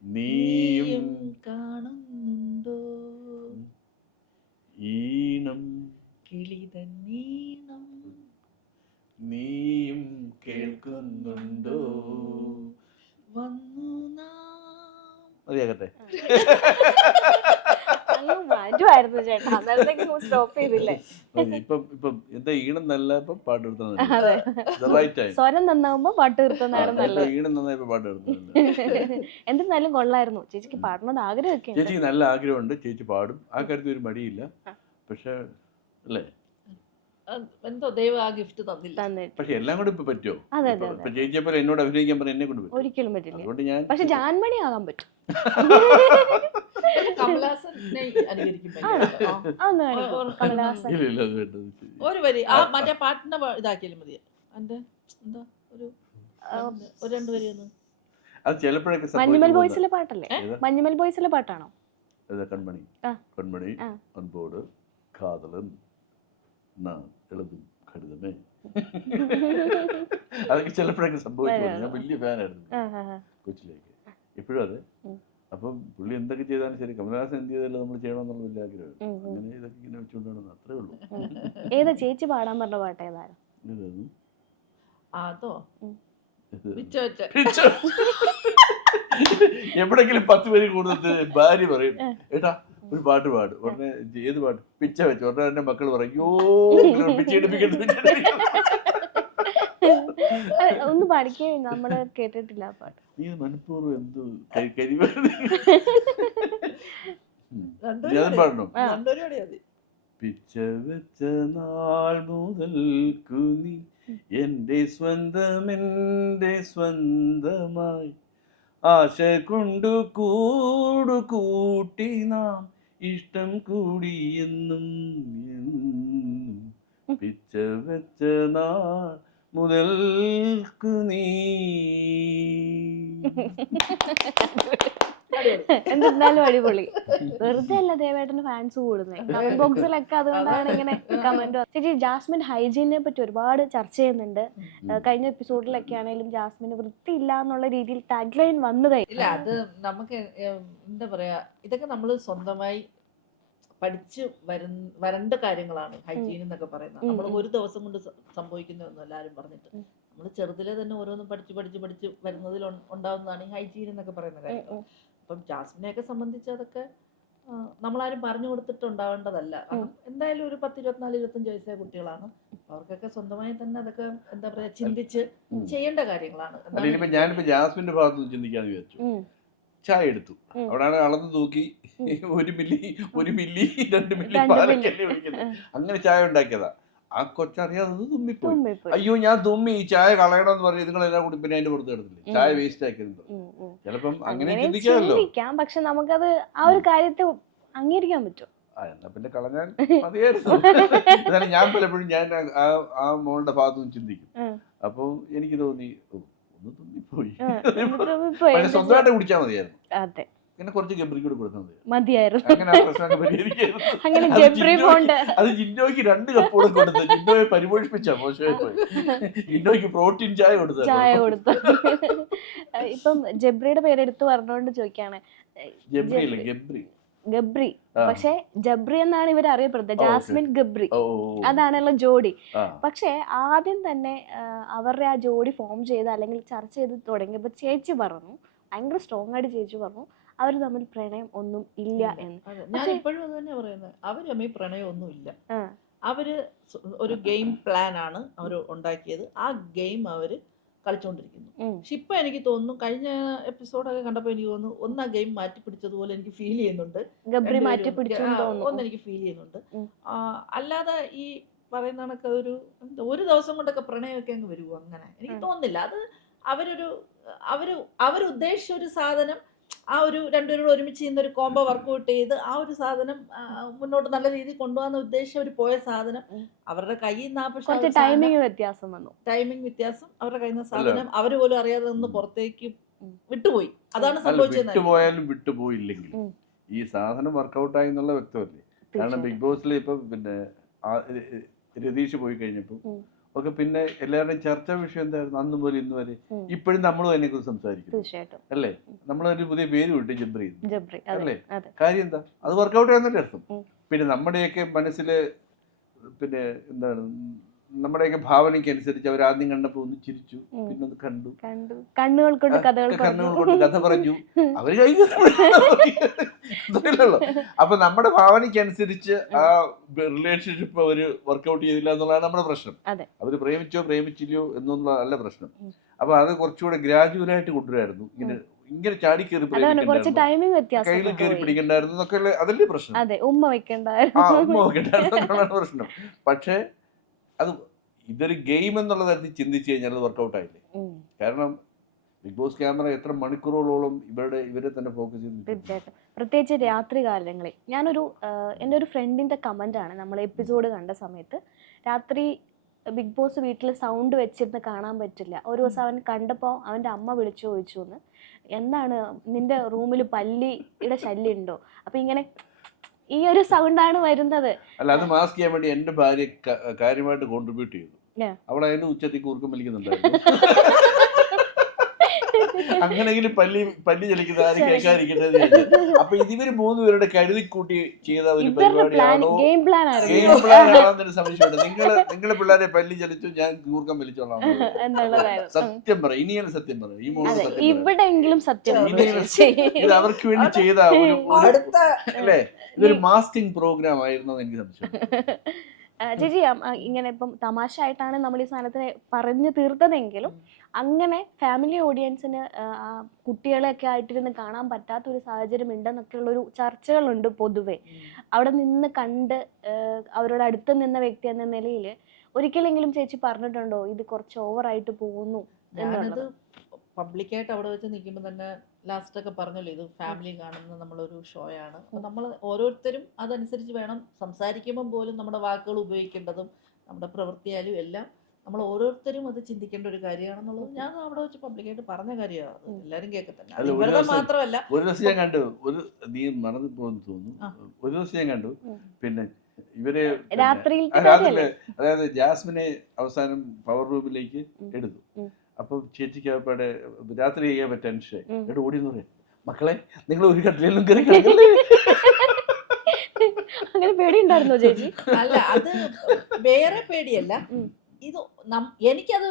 നീയും കാണുന്നുണ്ടോ, ഈണം കിളിതന്നീണം നീയും കേൾക്കുന്നുണ്ടോ, വന്നു മതിയാകട്ടെ. മാറ്റുമായിരുന്നു ചേട്ടാ, അന്നേരത്തേക്ക് സ്റ്റോപ്പ് ചെയ്തില്ലേ? ഇപ്പം എന്താ ഈണം നല്ല പാട്ട് നിർത്തണം. സ്വരം നന്നാവുമ്പോ പാട്ട് നിർത്തുന്നതാണ് നല്ലത്. ഈണം നന്നായപ്പോ പാട്ട് നിർത്തുന്നത് എന്തിനാലും കൊള്ളായിരുന്നു. ചേച്ചിക്ക് പാടണമെന്ന് ആഗ്രഹമൊക്കെ. ചേച്ചിക്ക് നല്ല ആഗ്രഹമുണ്ട്, ചേച്ചി പാടും. ആ കാര്യത്തിൽ ഒരു മടിയില്ല. പക്ഷെ അല്ലേ, എന്തോ ദൈവം ആ ഗിഫ്റ്റ് തന്നില്ല. പക്ഷെ എല്ലാം കൂടെ ഇപ്പൊ പറ്റുമോ? ചേച്ചിയെ പോലെ എന്നോട് അഭിനയിക്കാൻ പറഞ്ഞ എന്നെ കൊണ്ട് ഒരിക്കലും പറ്റില്ല. അതുകൊണ്ട് ഞാൻ പക്ഷെ ജാൻമണി ആകാൻ പറ്റും. ഒരു വരി ആ മറ്റേ പാട്ടിന്റെ ഇതാക്കിയാലും മതി. എന്റെ എന്താ ഒരു 2 വരി ഒന്ന്. അത് ചിലപ്പോഴൊക്കെ മഞ്ഞുമൽ ബോയ്സിലെ പാട്ടല്ലേ? മഞ്ഞുമൽ ബോയ്സിലെ പാട്ടാണോ? കൺമണി കൺമണി അൻപോട് കാതലൻ എളുതും ഘടിതമേ. അതൊക്കെ ചിലപ്പോഴൊക്കെ സംഭവിച്ചു. ഞാൻ വലിയ ഫാനായിരുന്നു കൊച്ചിലേക്ക്, ഇപ്പോഴും അതെ. അപ്പം പുള്ളി എന്തൊക്കെ ചെയ്താലും ശരി, കമലഹാസൻ എന്ത് ചെയ്താലും നമ്മൾ ചെയ്യണമെന്നുള്ള വലിയ ആഗ്രഹം. അങ്ങനെ ഇതൊക്കെ ഇങ്ങനെ വെച്ചുകൊണ്ടാണ്, അത്രേ ഉള്ളൂ. ഏതാ ചേച്ചി പാടാൻ പറഞ്ഞ പാട്ട് ഏതായാലും? അതോ എവിടെങ്കിലും 10 പേര് കൂടുതൽ ഭാര്യ പറയും, ഏട്ടാ ഒരു പാട്ട് പാടും. ഉടനെ ഏത് പാട്ട്? പിച്ച വെച്ച്. ഉടനെ എന്റെ മക്കൾ പറയും, യോ ഒന്ന് പഠിക്കേ, നമ്മള് കേട്ടിട്ടില്ല പാട്ട്. നീ മനഃപൂർവ്വം എന്തു പാടണം. പിച്ച വെച്ച നാൾ മുതൽക്കു നീ എന്റെ സ്വന്തമായി ആശ കൊണ്ടു കൂട്ടി നാം ഇഷ്ടം കൂടിയെന്നും പിച്ച വെച്ച നാൾ മുതൽക്കു നീ. എന്തെന്നാലും അടിപൊളി. വെറുതെ അല്ല ദേവേട്ടന് ഫാൻസ് കൂടുന്നത്. കമന്റ് ബോക്സിലൊക്കെ അതുകൊണ്ടാണ് ഇങ്ങനെ കമന്റ്. ചേച്ചി, ജാസ്മിൻ ഹൈജീനെ പറ്റി ഒരുപാട് ചർച്ച ചെയ്യുന്നുണ്ട്. കഴിഞ്ഞ എപ്പിസോഡിലൊക്കെ ആണെങ്കിലും ജാസ്മിന് വൃത്തിയില്ല എന്നുള്ള രീതിയിൽ ടാഗ് ലൈൻ വന്നു കഴിഞ്ഞു. ഇല്ല, അത് നമുക്ക് എന്താ പറയാ, ഇതൊക്കെ നമ്മൾ സ്വന്തമായി പഠിച്ച് വരേണ്ട കാര്യങ്ങളാണ് ഹൈജീൻ എന്നൊക്കെ പറയുന്നത്. നമ്മൾ ഒരു ദിവസം കൊണ്ട് സംഭവിക്കുന്നതൊന്നും എല്ലാവരും പറഞ്ഞിട്ട് നമ്മൾ ചെറുതിലെ തന്നെ ഓരോന്നും പഠിച്ച് വരുന്നതിൽ ഉണ്ടാവുന്നതാണ് ഈ ഹൈജീൻ എന്നൊക്കെ പറയുന്ന കാര്യങ്ങൾ. അപ്പം ജാസ്മിനെയൊക്കെ സംബന്ധിച്ച് അതൊക്കെ നമ്മളാരും പറഞ്ഞു കൊടുത്തിട്ടുണ്ടാവേണ്ടതല്ല. കാരണം എന്തായാലും ഒരു 10, 24, 25 വയസ്സായ കുട്ടികളാണ്. അവർക്കൊക്കെ സ്വന്തമായി തന്നെ അതൊക്കെ എന്താ പറയാ ചിന്തിച്ച് ചെയ്യേണ്ട കാര്യങ്ങളാണ്. ഞാനിപ്പോ ജാസ്മിന്റെ ഭാഗത്ത് ചിന്തിക്കാന്ന് വിചാരിച്ചു. ചായ എടുത്തു, അവിടെ അളന്ന് തൂക്കി 1 മില്ലി 2 മില്ലി പാലൊക്കെ ഒഴിക്കുന്നത്. അങ്ങനെ ചായ ഉണ്ടാക്കിയതാ. ആ കൊച്ചറിയാതെ തുമ്മിപ്പോയി. അയ്യോ ഞാൻ തുമ്മി, ഈ ചായ കളയണമെന്ന് പറഞ്ഞു നിങ്ങളെല്ലാം കൂടി പിന്നെ അതിന്റെ പുറത്ത് കിടന്നില്ലേ, ചായ വേസ്റ്റ് ആക്കിയത്. ചിലപ്പം അങ്ങനെ ചിന്തിക്കാമല്ലോ. പക്ഷെ നമുക്കത് ആ ഒരു കാര്യത്തെ അംഗീകരിക്കാൻ പറ്റും. എന്നാ പിന്നെ കളഞ്ഞാൽ മതിയായിരുന്നു. എന്നാലും ഞാൻ പലപ്പോഴും ആ മോളുടെ ഭാഗത്തും ചിന്തിക്കും. അപ്പൊ എനിക്ക് തോന്നി ഒന്ന് തുമ്മിപ്പോയി, പക്ഷെ സ്വന്തമായിട്ട് കുടിച്ചാൽ മതിയായിരുന്നു. അങ്ങനെ കുറച്ച് ഗബ്രി കൂടെ കൊടുത്താൽ മതിയായിരുന്നു. അങ്ങനെ ആ പ്രശ്നമൊക്കെ പരിഹരിക്കായിരുന്നു. അത് ജിന്നോയ്ക്ക് 2 കപ്പ് കൂടെ കൊടുത്തു. ജിന്നോയെ പരിപോഷിപ്പിച്ചാ മോശമായി പോയി. ജിന്നോയ്ക്ക് പ്രോട്ടീൻ ചായ കൊടുത്തു. ഇപ്പം ജബ്രിയുടെ പേരെടുത്ത് പറഞ്ഞുകൊണ്ട് ചോദിക്കാണ്. ഗബ്രി, പക്ഷെ ജബ്രി എന്നാണ് ഇവർ അറിയപ്പെടുന്നത്. ജാസ്മിൻ ഗബ്രി, അതാണുള്ള ജോഡി. പക്ഷെ ആദ്യം തന്നെ അവരുടെ ആ ജോഡി ഫോം ചെയ്ത് അല്ലെങ്കിൽ ചർച്ച ചെയ്ത് തുടങ്ങിയപ്പോ ചേച്ചി പറഞ്ഞു, ഭയങ്കര സ്ട്രോങ് ആയിട്ട് ചേച്ചി പറഞ്ഞു, അവർ തമ്മിൽ പ്രണയം ഒന്നും ഇല്ല എന്ന്. ഞാൻ ഇപ്പോഴും അത് തന്നെ പറയുന്നത്. അവർ തമ്മിൽ പ്രണയം ഒന്നും ഇല്ല. അവര് ഒരു ഗെയിം പ്ലാൻ ആണ് അവർ ഉണ്ടാക്കിയത്. ആ ഗെയിം അവര് കളിച്ചോണ്ടിരിക്കുന്നു. പക്ഷെ ഇപ്പൊ എനിക്ക് തോന്നുന്നു, കഴിഞ്ഞ എപ്പിസോഡൊക്കെ കണ്ടപ്പോ എനിക്ക് തോന്നുന്നു, ഒന്ന് ആ ഗെയിം മാറ്റി പിടിച്ചതുപോലെ എനിക്ക് ഫീൽ ചെയ്യുന്നുണ്ട്. ഒന്ന് എനിക്ക് ഫീൽ ചെയ്യുന്നുണ്ട്. അല്ലാതെ ഈ പറയുന്ന കണക്ക് ഒരു ദിവസം കൊണ്ടൊക്കെ പ്രണയമൊക്കെ അങ്ങ് വരുമോ? അങ്ങനെ എനിക്ക് തോന്നുന്നില്ല. അത് അവരുദ്ദേശിച്ച ഒരു സാധനം, ആ ഒരു രണ്ടുപേരോട് ഒരുമിച്ച് ചെയ്യുന്ന ഒരു കോംബോ വർക്ക്ഔട്ട് ചെയ്ത് ആ ഒരു സാധനം മുന്നോട്ട് നല്ല രീതിയിൽ കൊണ്ടുപോകാൻ ഉദ്ദേശിച്ച ഒരു പോയ സാധനം അവരുടെ കയ്യിൽ നിന്ന് ടൈമിംഗ് വ്യത്യാസം വന്നു. അവരുടെ കയ്യിൽ നിന്ന് സാധനം അവര് പോലും അറിയാതെ നിന്ന് പുറത്തേക്ക് വിട്ടുപോയി. അതാണ് സംഭവിച്ചത്. വിട്ടുപോയാലും വിട്ടുപോയില്ലെങ്കിലും ഈ സാധനം വർക്ക്ഔട്ട് ആയി എന്നുള്ള വ്യക്തമല്ലേ. കാരണം ബിഗ് ബോസിൽ ഇപ്പൊ പിന്നെ രതീഷ് പോയി കഴിഞ്ഞപ്പോ ഒക്കെ പിന്നെ എല്ലാവരുടെയും ചർച്ചാ വിഷയം എന്തായിരുന്നു? അന്ന് മുതൽ ഇന്ന് വരെ ഇപ്പോഴും നമ്മളും അതിനെ കുറിച്ച് സംസാരിക്കും അല്ലേ. നമ്മളൊരു പുതിയ പേര് വിട്ടു, ജബ്രി അല്ലേ. കാര്യം എന്താ? അത് വർക്കൗട്ട് ചെയ്യുന്നതിന്റെ അർത്ഥം. പിന്നെ നമ്മുടെയൊക്കെ മനസ്സില് പിന്നെ എന്താണ്, നമ്മുടെയൊക്കെ ഭാവനയ്ക്ക് അനുസരിച്ച് അവർ ആദ്യം കണ്ടപ്പോ ഒന്ന് ചിരിച്ചു, പിന്നെ ഒന്ന് കണ്ടു, കണ്ണുകൾ കൊണ്ട് കഥ പറഞ്ഞു, അവര് കഴിഞ്ഞല്ലോ. അപ്പൊ നമ്മുടെ ഭാവനയ്ക്ക് അനുസരിച്ച് ആ റിലേഷൻഷിപ്പ് അവര് വർക്ക്ഔട്ട് ചെയ്തില്ല എന്നുള്ളതാണ് നമ്മുടെ പ്രശ്നം. അവര് പ്രേമിച്ചില്ലയോ എന്നൊന്നും അല്ല പ്രശ്നം. അപ്പൊ അത് കുറച്ചുകൂടെ ഗ്രാജുവലായിട്ട് കൊണ്ടുവരായിരുന്നു. ഇങ്ങനെ ചാടി കയറി കയ്യിൽ കയറി പിടിക്കണ്ടായിരുന്നു എന്നൊക്കെ അതല്ലേ പ്രശ്നം. ഉമ്മ വെക്കണ്ടായിരുന്നു പ്രശ്നം. പക്ഷെ അത് ഇതൊരു ഗെയിം എന്നുള്ള തരത്തിൽ ചിന്തിച്ചു കഴിഞ്ഞാൽ അത് വർക്കൗട്ട് ആയില്ലേ. കാരണം ബിഗ് ബോസ് ക്യാമറ എത്ര മണിക്കൂറുകളോളം ഇവരെ തന്നെ ഫോക്കസ് ചെയ്തു. പ്രത്യേകിച്ച് രാത്രി കാലങ്ങളിൽ എൻ്റെ ഒരു ഫ്രണ്ടിന്റെ കമന്റ് ആണ്, നമ്മൾ എപ്പിസോഡ് കണ്ട സമയത്ത് രാത്രി ബിഗ് ബോസ് വീട്ടിൽ സൗണ്ട് വെച്ചിരുന്ന് കാണാൻ പറ്റില്ല. ഒരു ദിവസം അവൻ കണ്ടപ്പോൾ അവൻ്റെ അമ്മ വിളിച്ചു ചോദിച്ചു എന്ന്, എന്താണ് നിന്റെ റൂമിൽ പല്ലിയുടെ ശല്യം ഉണ്ടോ? അപ്പൊ ഇങ്ങനെ ഈ ഒരു സൗണ്ടാണ് വരുന്നത്. അല്ല, അത് മാസ്ക് ചെയ്യാൻ വേണ്ടി എന്റെ ഭാര്യ കാര്യമായിട്ട് കോൺട്രിബ്യൂട്ട് ചെയ്തു. അവൾ അതിന് ഉച്ചത്തിൽ കൂർക്കം വലിക്കുന്നുണ്ടായിരുന്നു. അങ്ങനെയെങ്കിലും പല്ലി ചലിക്കുന്ന ആരും കേൾക്കാതിരിക്കുന്നത്. അപ്പൊ ഇതിവര് 3 പേരുടെ കരുതി കൂട്ടി ചെയ്ത ഒരു പരിപാടിയാണോ, ഗെയിം പ്ലാൻ ആണെന്നൊരു സംശയമുണ്ട്. നിങ്ങളെ പിള്ളേരെ പല്ലി ചലിച്ചു, ഞാൻ കൂർക്കം വലിച്ചോളാം. സത്യം പറ, ഇനിയാണ് സത്യം പറ. ഈ ഇവിടെയെങ്കിലും സത്യം, ഇത് അവർക്ക് വേണ്ടി ചെയ്ത അല്ലേ, ഇതൊരു മാസ്കിംഗ് പ്രോഗ്രാം ആയിരുന്നു എനിക്ക് സംശയം. ചേച്ചി, ഇങ്ങനെ ഇപ്പം തമാശ ആയിട്ടാണ് നമ്മൾ ഈ സാധനത്തിനെ പറഞ്ഞു തീർത്തതെങ്കിലും അങ്ങനെ ഫാമിലി ഓഡിയൻസിന് കുട്ടികളെയൊക്കെ ആയിട്ടിരുന്ന് കാണാൻ പറ്റാത്തൊരു സാഹചര്യം ഉണ്ടെന്നൊക്കെ ഉള്ളൊരു ചർച്ചകളുണ്ട് പൊതുവെ. അവിടെ നിന്ന് കണ്ട് അവരോട് അടുത്ത് നിന്ന വ്യക്തി എന്ന നിലയിൽ ഒരിക്കലെങ്കിലും ചേച്ചി പറഞ്ഞിട്ടുണ്ടോ ഇത് കുറച്ച് ഓവറായിട്ട് പോകുന്നു എന്നുള്ളത്? പബ്ലിക്കായിട്ട് അവിടെ വെച്ച് നിൽക്കുമ്പോൾ തന്നെ ലാസ്റ്റൊക്കെ പറഞ്ഞല്ലോ, ഇത് ഫാമിലി കാണുന്ന നമ്മളൊരു ഷോയാണ്. അപ്പോൾ നമ്മൾ ഓരോരുത്തരും അതനുസരിച്ച് വേണം സംസാരിക്കുമ്പം പോലും നമ്മുടെ വാക്കുകൾ ഉപയോഗിക്കേണ്ടതും നമ്മുടെ പ്രവൃത്തിയാലും എല്ലാം നമ്മൾ ഓരോരുത്തരും അത് ചിന്തിക്കേണ്ട ഒരു കാര്യമാണെന്നുള്ളത് ഞാൻ അവിടെ വെച്ച് പബ്ലിക്കായിട്ട് പറഞ്ഞ കാര്യമാണ്. എല്ലാരും കേൾക്കത്തന്നെ, അല്ല, ഒരു ഇവരുടെ ദിവസം- മാത്രമല്ല. ഒരു ദിവസം ഞാൻ കണ്ടു, നീ മറന്നു പോകുന്നു തോന്നുന്നു, ഒരു ദിവസം ഞാൻ കണ്ടു, പിന്നെ ഇവര് രാത്രിയിലത്തെ രാത്രിയില് അതായത് ജാസ്മിനെ അവസാനം പവർ റൂമിലേക്ക് എടുത്തു. അപ്പൊ ചേച്ചിക്ക് അവിടെ രാത്രി ചെയ്യാൻ പറ്റാൻ എന്നിട്ട് ഓടിയെന്ന് പറയാം, മക്കളെ നിങ്ങൾ ഒരു കട്ടിലും കയറി കിടക്കല്ലേ. അങ്ങനെ പേടിയുണ്ടായിരുന്നോ ചേച്ചി? അല്ല, അത് വേറെ പേടിയല്ല. ഇത് എനിക്കത്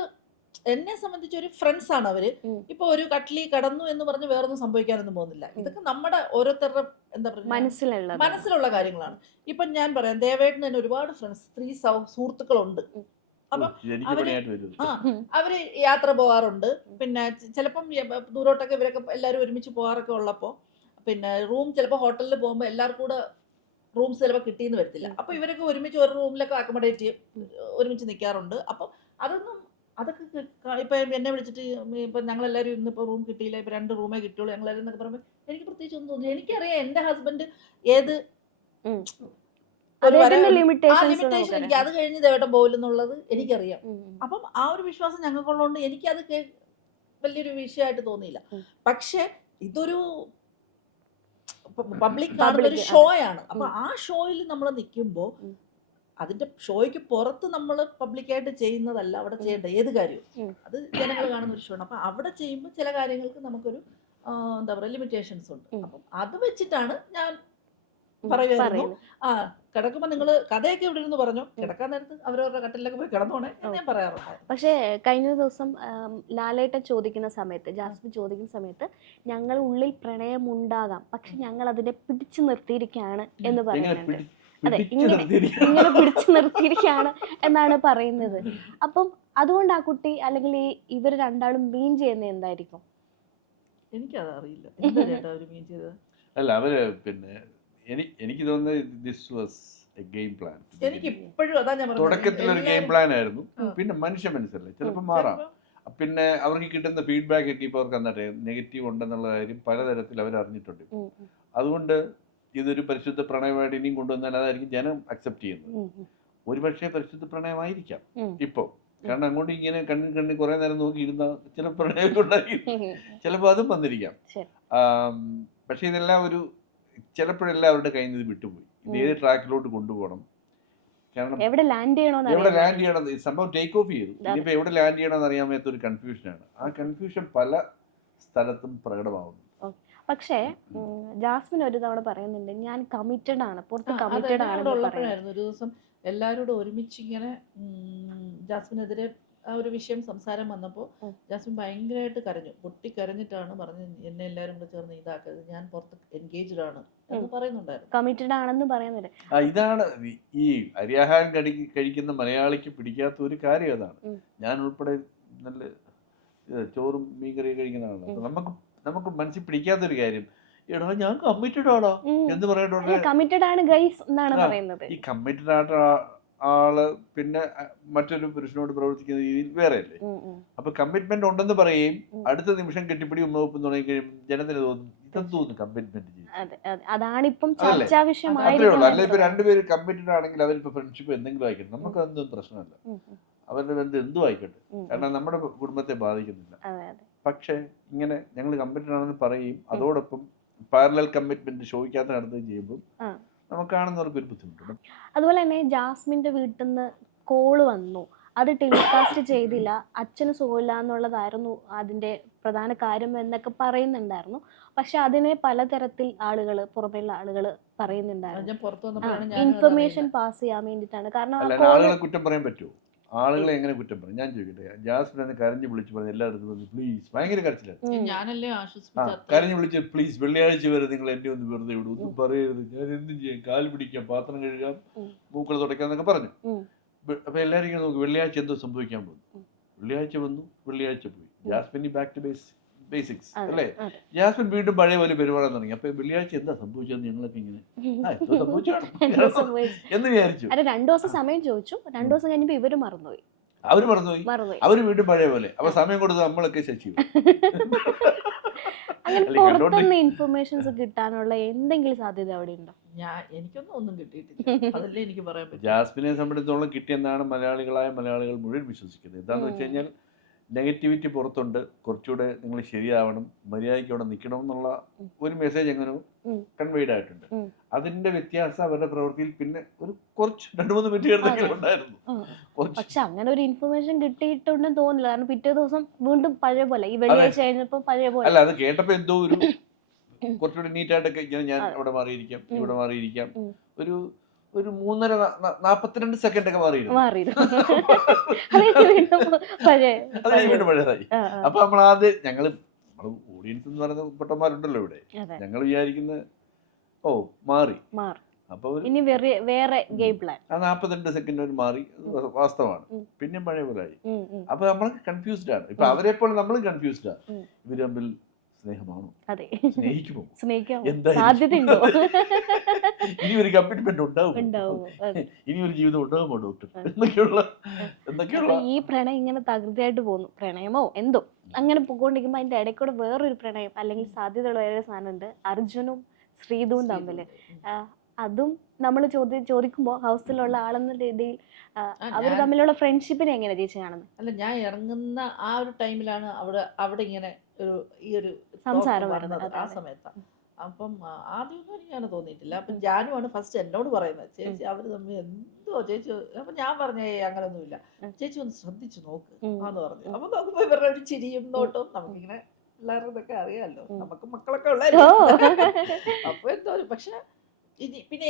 എന്നെ സംബന്ധിച്ച് ഒരു ഫ്രണ്ട്സ് ആണ് അവര്. ഇപ്പൊ ഒരു കട്ടിലി കടന്നു എന്ന് പറഞ്ഞ് വേറൊന്നും സംഭവിക്കാനൊന്നും പോകുന്നില്ല. ഇതൊക്കെ നമ്മുടെ ഓരോരുത്തരുടെ എന്താ പറയുക മനസ്സിലുള്ള കാര്യങ്ങളാണ്. ഇപ്പൊ ഞാൻ പറയാം, ദേവേട്ടന് തന്നെ ഒരുപാട് ഫ്രണ്ട്സ്, സ്ത്രീ സുഹൃത്തുക്കളുണ്ട്. അപ്പം അവര് യാത്ര പോവാറുണ്ട്. പിന്നെ ചിലപ്പം ദൂരോട്ടൊക്കെ ഇവരൊക്കെ എല്ലാവരും ഒരുമിച്ച് പോകാറൊക്കെ ഉള്ളപ്പോ പിന്നെ റൂം ചിലപ്പോൾ ഹോട്ടലിൽ പോകുമ്പോൾ എല്ലാവർക്കും കൂടെ റൂംസ് ചിലപ്പോൾ കിട്ടിയെന്ന് വരത്തില്ല. അപ്പൊ ഇവരൊക്കെ ഒരുമിച്ച് ഒരു റൂമിലൊക്കെ അക്കോമഡേറ്റ് ഒരുമിച്ച് നിൽക്കാറുണ്ട്. അപ്പം അതൊക്കെ ഇപ്പൊ എന്നെ വിളിച്ചിട്ട് ഇപ്പൊ ഞങ്ങളെല്ലാവരും ഇന്നിപ്പോ റൂം കിട്ടിയില്ല, ഇപ്പൊ 2 റൂമേ കിട്ടുള്ളൂ ഞങ്ങളെല്ലാവരും എന്നൊക്കെ പറയുമ്പോൾ എനിക്ക് പ്രത്യേകിച്ച് ഒന്നും തോന്നുന്നു. എനിക്കറിയാം എന്റെ ഹസ്ബൻഡ് ഏത് ലിമിറ്റേഷൻ, എനിക്ക് അത് കഴിഞ്ഞ് ദേവട്ടം പോകില്ലെന്നുള്ളത് എനിക്കറിയാം. അപ്പം ആ ഒരു വിശ്വാസം ഞങ്ങൾക്കുള്ളതുകൊണ്ട് എനിക്കത് വലിയൊരു വിഷയമായിട്ട് തോന്നിയില്ല. പക്ഷെ ഇതൊരു പബ്ലിക് കാണുന്ന ഒരു ഷോ ആണ്. അപ്പൊ ആ ഷോയിൽ നമ്മൾ നിൽക്കുമ്പോൾ അതിന്റെ ഷോയ്ക്ക് പുറത്ത് നമ്മൾ പബ്ലിക്കായിട്ട് ചെയ്യുന്നതല്ല അവിടെ ചെയ്യേണ്ട ഏത് കാര്യവും. അത് ജനങ്ങൾ കാണുന്ന ഒരു ഷോ ആണ്. അപ്പൊ അവിടെ ചെയ്യുമ്പോൾ ചില കാര്യങ്ങൾക്ക് നമുക്കൊരു എന്താ പറയുക ലിമിറ്റേഷൻസ് ഉണ്ട്. അപ്പം അത് വെച്ചിട്ടാണ് ഞാൻ പറയുമായിരുന്നു, കിടക്കുമ്പോൾ നിങ്ങൾ കഥയൊക്കെ ഇവിടെ ഇരുന്ന് പറഞ്ഞു, കിടക്കാൻ നേരത്ത് അവരവരുടെ കട്ടിലൊക്കെ പോയി കിടന്നോണേ എന്ന് ഞാൻ പറയാറുണ്ട്. പക്ഷേ കഴിഞ്ഞ ദിവസം ലാലേട്ടൻ ചോദിക്കുന്ന സമയത്ത്, ജാസ്മിൻ ചോദിക്കുന്ന സമയത്ത്, ഞങ്ങൾ ഉള്ളിൽ പ്രണയമുണ്ടാകാം പക്ഷെ ഞങ്ങൾ അതിനെ പിടിച്ചു നിർത്തിയിരിക്കുകയാണ് എന്ന് പറയുന്നുണ്ട്. അതെ, ഇങ്ങനെ പിടിച്ചു നിർത്തിയിരിക്കുകയാണ് എന്നാണ് പറയുന്നത്. അപ്പം അതുകൊണ്ട് ആ കുട്ടി അല്ലെങ്കിൽ ഇവർ രണ്ടാളും മീൻ ചെയ്യുന്നത് എന്തായിരിക്കും? എനിക്കത് അറിയില്ല എന്താ ചേട്ടാ അവര് മീൻ ചെയ്തത്. അല്ല, അവര് പിന്നെ എനിക്ക് തോന്നുന്നത് this was A game plan. എനിക്ക് ഇപ്പോഴും അതാ ഞാൻ പറഞ്ഞത്, തുടക്കത്തിൽ ഒരു ഗെയിം പ്ലാൻ ആയിരുന്നു. പിന്നെ മനുഷ്യ മനസ്സല്ലേ, ചിലപ്പോൾ മാറാം. പിന്നെ അവർക്ക് കിട്ടുന്ന ഫീഡ്ബാക്ക് ഒക്കെ ഇപ്പോൾ അവർക്ക് എന്നിട്ട് നെഗറ്റീവ് ഉണ്ടെന്നുള്ള കാര്യം പലതരത്തിൽ അവർ അറിഞ്ഞിട്ടുണ്ട്. അതുകൊണ്ട് ഇതൊരു പരിശുദ്ധ പ്രണയമായിട്ട് ഇനിയും കൊണ്ടുവന്നാൽ അതായിരിക്കും ജനം അക്സെപ്റ്റ് ചെയ്യുന്നത്. ഒരുപക്ഷെ പരിശുദ്ധ പ്രണയമായിരിക്കാം ഇപ്പോൾ, കാരണം അങ്ങോട്ട് ഇങ്ങനെ കണ്ണിൽ കുറെ നേരം നോക്കി ഇരുന്ന ചില പ്രണയമൊക്കെ ഉണ്ടാക്കി, ചിലപ്പോൾ അതും വന്നിരിക്കാം. പക്ഷെ ഇതെല്ലാം ചിലപ്പോഴെല്ലാം അവരുടെ കയ്യിൽ നിന്ന് വിട്ടുപോയി. ഇത് ഏത് ട്രാക്കിലോട്ട് കൊണ്ടുപോകണം, കാരണം എവിടെ ലാൻഡ് ചെയ്യണം, സംഭവം ടേക്ക് ഓഫ് ചെയ്തു. ഇനിയിപ്പോ എവിടെ ലാൻഡ് ചെയ്യണമെന്ന് അറിയാൻ മേത്ത ഒരു കൺഫ്യൂഷനാണ്. ആ കൺഫ്യൂഷൻ പല സ്ഥലത്തും പ്രകടമാവുന്നു. പക്ഷേ ജാസ്മിൻ ഒരു തവണ പറയുന്നുണ്ട്, ഞാൻ കമ്മിറ്റഡ് ആണ്, പുറത്ത് കമ്മിറ്റഡ് ആണ്. ഒരു ദിവസം എല്ലാവരോടും ഒരുമിച്ച് ഇങ്ങനെ ജാസ്മിനെതിരെ ആ ഒരു വിഷയം സംസാരം വന്നപ്പോൾ ജാസ്മിൻ ഭയങ്കരമായിട്ട് കരഞ്ഞു, പൊട്ടിക്കരഞ്ഞിട്ടാണ് പറഞ്ഞത് എന്നെ എല്ലാവരും കൂടെ ചേർന്ന് ഇതാക്കരുത്, ഞാൻ പുറത്ത് എൻഗേജ്ഡ് ആണ് എന്ന് പറയുന്നുണ്ടായിരുന്നു. കമ്മിറ്റഡ് ആണെന്ന് പറയുന്നുണ്ട്. ഇതാണ് ഈ അരിയാഹാരം കഴിക്കുന്ന മലയാളിക്ക് പിടിക്കാത്ത ഒരു കാര്യം. അതാണ്, ഞാൻ ഉൾപ്പെടെ നല്ല ചോറും മീൻകറിയും കഴിക്കുന്നതാണ്. നമുക്ക് മനസ്സിൽ പിടിക്കാത്തൊരു കാര്യം, എടാ ഞാൻ കമ്മിറ്റഡ് ആണോ എന്ന് പറയണ്ടോ. കമ്മിറ്റഡ് ആണ് ഗൈസ് എന്നാണ് പറയുന്നത്. ഈ കമ്മിറ്റഡ് ആയിട്ട് ആള് പിന്നെ മറ്റൊരു പുരുഷനോട് പ്രവർത്തിക്കുന്ന രീതിയിൽ വേറെ അല്ലേ. അപ്പൊ കമ്മിറ്റ്മെന്റ് ഉണ്ടെന്ന് പറയുകയും അടുത്ത നിമിഷം കെട്ടിപ്പിടി ഉമ്മവെപ്പം തുടങ്ങി കഴിയുമ്പോൾ ജനത്തിന് തോന്നുന്നു ഇതെന്തോന്നു കമ്മിറ്റ്മെന്റ് ചെയ്യും. അതാണിപ്പം ചർച്ചാ വിഷയമായി. അത്രേ ഉള്ളൂ. അല്ല, ഇപ്പൊ രണ്ടുപേര് കമ്മിറ്റഡ് ആണെങ്കിൽ അവരിപ്പോ ഫ്രണ്ട്ഷിപ്പ് എന്തെങ്കിലും ആയിക്കോട്ടെ, നമുക്ക് അതൊന്നും പ്രശ്നമല്ല, അവരുടെ ബന്ധം എന്തും ആയിക്കോട്ടെ, കാരണം നമ്മുടെ കുടുംബത്തെ ബാധിക്കുന്നില്ല. പക്ഷെ ഇങ്ങനെ ഞങ്ങൾ കമ്മിറ്റഡ് ആണെന്ന് പറയുകയും അതോടൊപ്പം പാരലൽ കമ്മിറ്റ്മെന്റ് ഷോയ്ക്കകത്ത് നടത്തുകയും ചെയ്യുമ്പോൾ നമുക്ക് കാണുന്നവർക്ക് ഒരു ബുദ്ധിമുട്ടുണ്ട്. അതുപോലെ തന്നെ ജാസ്മിന്റെ വീട്ടിൽ നിന്ന് കോള് വന്നു, അത് ടെലികാസ്റ്റ് ചെയ്തില്ല, അച്ഛന് സുഖമില്ല എന്നുള്ളതായിരുന്നു അതിന്റെ പ്രധാന കാര്യം എന്നൊക്കെ പറയുന്നുണ്ടായിരുന്നു. പക്ഷെ അതിനെ പലതരത്തിൽ ആളുകൾ, പുറമേയുള്ള ആളുകൾ പറയുന്നുണ്ടായിരുന്നു, ഇൻഫർമേഷൻ പാസ് ചെയ്യാൻ വേണ്ടിയിട്ടാണ്. കാരണം ആളുകളെ കുറ്റം പറയാൻ പറ്റുമോ? ആളുകളെ എങ്ങനെ കുറ്റം പറയും? ഞാൻ ചോദിക്കട്ടെ, ജാസ്മിൻ എന്ന് കരഞ്ഞു വിളിച്ച് പറഞ്ഞു എല്ലായിടത്തും വന്ന് പ്ലീസ്, ഭയങ്കര കരച്ചിലാണ്, കരഞ്ഞു വിളിച്ച് പ്ലീസ് വെള്ളിയാഴ്ച വരെ നിങ്ങൾ എന്നെ ഒന്ന് വെറുതെ വിടും, ഒന്നും പറയരുത്, ഞാൻ എന്തും ചെയ്യാം, കാൽ പിടിക്കാം, പാത്രം കഴുകാം, മൂക്കൾ തുടയ്ക്കാം എന്നൊക്കെ പറഞ്ഞു. അപ്പൊ എല്ലാവരും ഇങ്ങനെ നോക്കി, വെള്ളിയാഴ്ച എന്തോ സംഭവിക്കാൻ പോകുന്നു. വെള്ളിയാഴ്ച വന്നു, വെള്ളിയാഴ്ച പോയി. ജാസ്മിൻ ബാക്ക് ടു ബേസിക്സ് അല്ലേ. ജാസ്മിൻ വീണ്ടും പഴയ പോലെ പെരുമാറാൻ തുടങ്ങി. അപ്പൊ വെള്ളിയാഴ്ച എന്താ സംഭവിച്ചതെന്ന് ഞങ്ങളൊക്കെ ഇങ്ങനെ എന്ന് വിചാരിച്ചു. 2 ദിവസം സമയം ചോദിച്ചു, 2 ദിവസം കഴിഞ്ഞപ്പോ ഇവര് മറന്നുപോയി. അവര് വീണ്ടും പഴയ പോലെ. അപ്പൊ സമയം കൊടുത്ത് നമ്മളൊക്കെ ശശി അങ്ങനെ അല്ലെങ്കിൽ പുറത്തുനിന്ന് ഇൻഫർമേഷൻസ് കിട്ടാനുള്ള എന്തെങ്കിലും സാധ്യത അവിടെ ഉണ്ടോ? എനിക്കൊന്നും കിട്ടിയിട്ടില്ല, അതല്ലേ എനിക്ക് പറയാൻ പറ്റും. ജാസ്മിനെ സംബന്ധിച്ചിടത്തോളം കിട്ടിയെന്നാണ് മലയാളികൾ മുഴുവൻ വിശ്വസിക്കുന്നത്. എന്താണെന്ന് വെച്ച് കഴിഞ്ഞാൽ നെഗറ്റിവിറ്റി പുറത്തുണ്ട്, കുറച്ചുകൂടെ നിങ്ങൾ ശരിയാവണം, മര്യാദയ്ക്ക് അവിടെ നിൽക്കണം എന്നുള്ള ഒരു മെസ്സേജ് എങ്ങനെ കൺവെയ്ഡ് ആയിട്ടുണ്ട്. അതിന്റെ വ്യത്യാസം അവരുടെ പ്രവൃത്തിയിൽ പിന്നെ ഒരു കുറച്ച് 2-3 മിനിറ്റ് ഉണ്ടായിരുന്നു. പക്ഷെ അങ്ങനെ ഒരു ഇൻഫർമേഷൻ കിട്ടിയിട്ടുണ്ടെന്ന് തോന്നില്ല. കാരണം പിറ്റേ ദിവസം വീണ്ടും പഴയ പോലെ, ഈ വെള്ളിയാഴ്ച കഴിഞ്ഞപ്പോ പഴയ പോലെ. അല്ല, അത് കേട്ടപ്പോ എന്തോ ഒരു കുറച്ചുകൂടി നീറ്റായിട്ടൊക്കെ ഞാൻ അവിടെ മാറിയിരിക്കാം, ഇവിടെ മാറിയിരിക്കാം, ഒരു 3:42 സെക്കൻഡ് ഒക്കെ മാറിയിരുന്നു. വീണ്ടും പഴയതായി. അപ്പൊ ഞങ്ങള് ഓഡിയൻസ് എന്ന് പറയുന്ന പൊട്ടന്മാരുണ്ടല്ലോ ഇവിടെ, ഞങ്ങൾ വിചാരിക്കുന്ന മാറി. അപ്പൊ ഇനി വേറെ ഗെയിം പ്ലാൻ. ആ 42 സെക്കൻഡ് ഒരു മാറി, വാസ്തവമാണ്. പിന്നെ പഴയ പോലെ ആയി. അപ്പൊ നമ്മൾ കൺഫ്യൂസ്ഡ് ആണ്. ഇപ്പൊ അവരെ പോലെ നമ്മൾ കൺഫ്യൂസ്ഡ് ആണ്. ഇവര് തമ്മിൽ സ്നേഹമാണോ, സ്നേഹിക്കുമോ, സാധ്യതയുണ്ടോ, ഇനി ഒരു കമ്മിറ്റ്മെന്റ് ഉണ്ടാവും, ഇനി ഒരു ജീവിതം ഉണ്ടാകുമോ ഡോക്ടർ, എന്തൊക്കെയുള്ള ഈ പ്രണയം ഇങ്ങനെ തകൃതിയായിട്ട് പോകുന്നു. പ്രണയമോ എന്തോ അങ്ങനെ പോയിക്കൊണ്ടിരിക്കുമ്പോ അതിന്റെ ഇടയ്ക്കൂടെ വേറൊരു പ്രണയം അല്ലെങ്കിൽ സാധ്യതയുള്ള വേറെ സാധനമുണ്ട്, അർജുനും ശ്രീതുവും തമ്മില്. അതും നമ്മൾ ചോദിക്കുമ്പോൾ ഹൗസിലുള്ള ആളെന്ന രീതിയിൽ അവർ തമ്മിലുള്ള ഫ്രണ്ട്ഷിപ്പിനെ എങ്ങനെ ചേച്ചി കാണുന്നത്? അല്ല, ഞാൻ ഇറങ്ങുന്ന ആ ഒരു ടൈമിലാണ് അവിടെ ഇങ്ങനെ ഈ ഒരു സംസാരം വരുന്നത്, ആ സമയത്താണ്. അപ്പം ആദ്യമൊന്നും എനിക്ക് അങ്ങനെ തോന്നിയിട്ടില്ല. അപ്പം ജാനുവാണ് ഫസ്റ്റ് എന്നോട് പറയുന്നത്, ചേച്ചി അവർ തമ്മിൽ എന്തോ ചേച്ചി. അപ്പൊ ഞാൻ പറഞ്ഞേ അങ്ങനൊന്നുമില്ല, ചേച്ചി ഒന്ന് ശ്രദ്ധിച്ചു നോക്ക് എന്ന് പറഞ്ഞു. അപ്പൊ നോക്കുമ്പോ ഇവരുടെ ഒരു ചിരിയും നോട്ടും, നമുക്കിങ്ങനെ പിള്ളേരുടെ ഇതൊക്കെ അറിയാമല്ലോ, നമുക്ക് മക്കളൊക്കെ ഉള്ളായിരുന്നു. അപ്പൊ എന്തോ പക്ഷെ പിന്നെ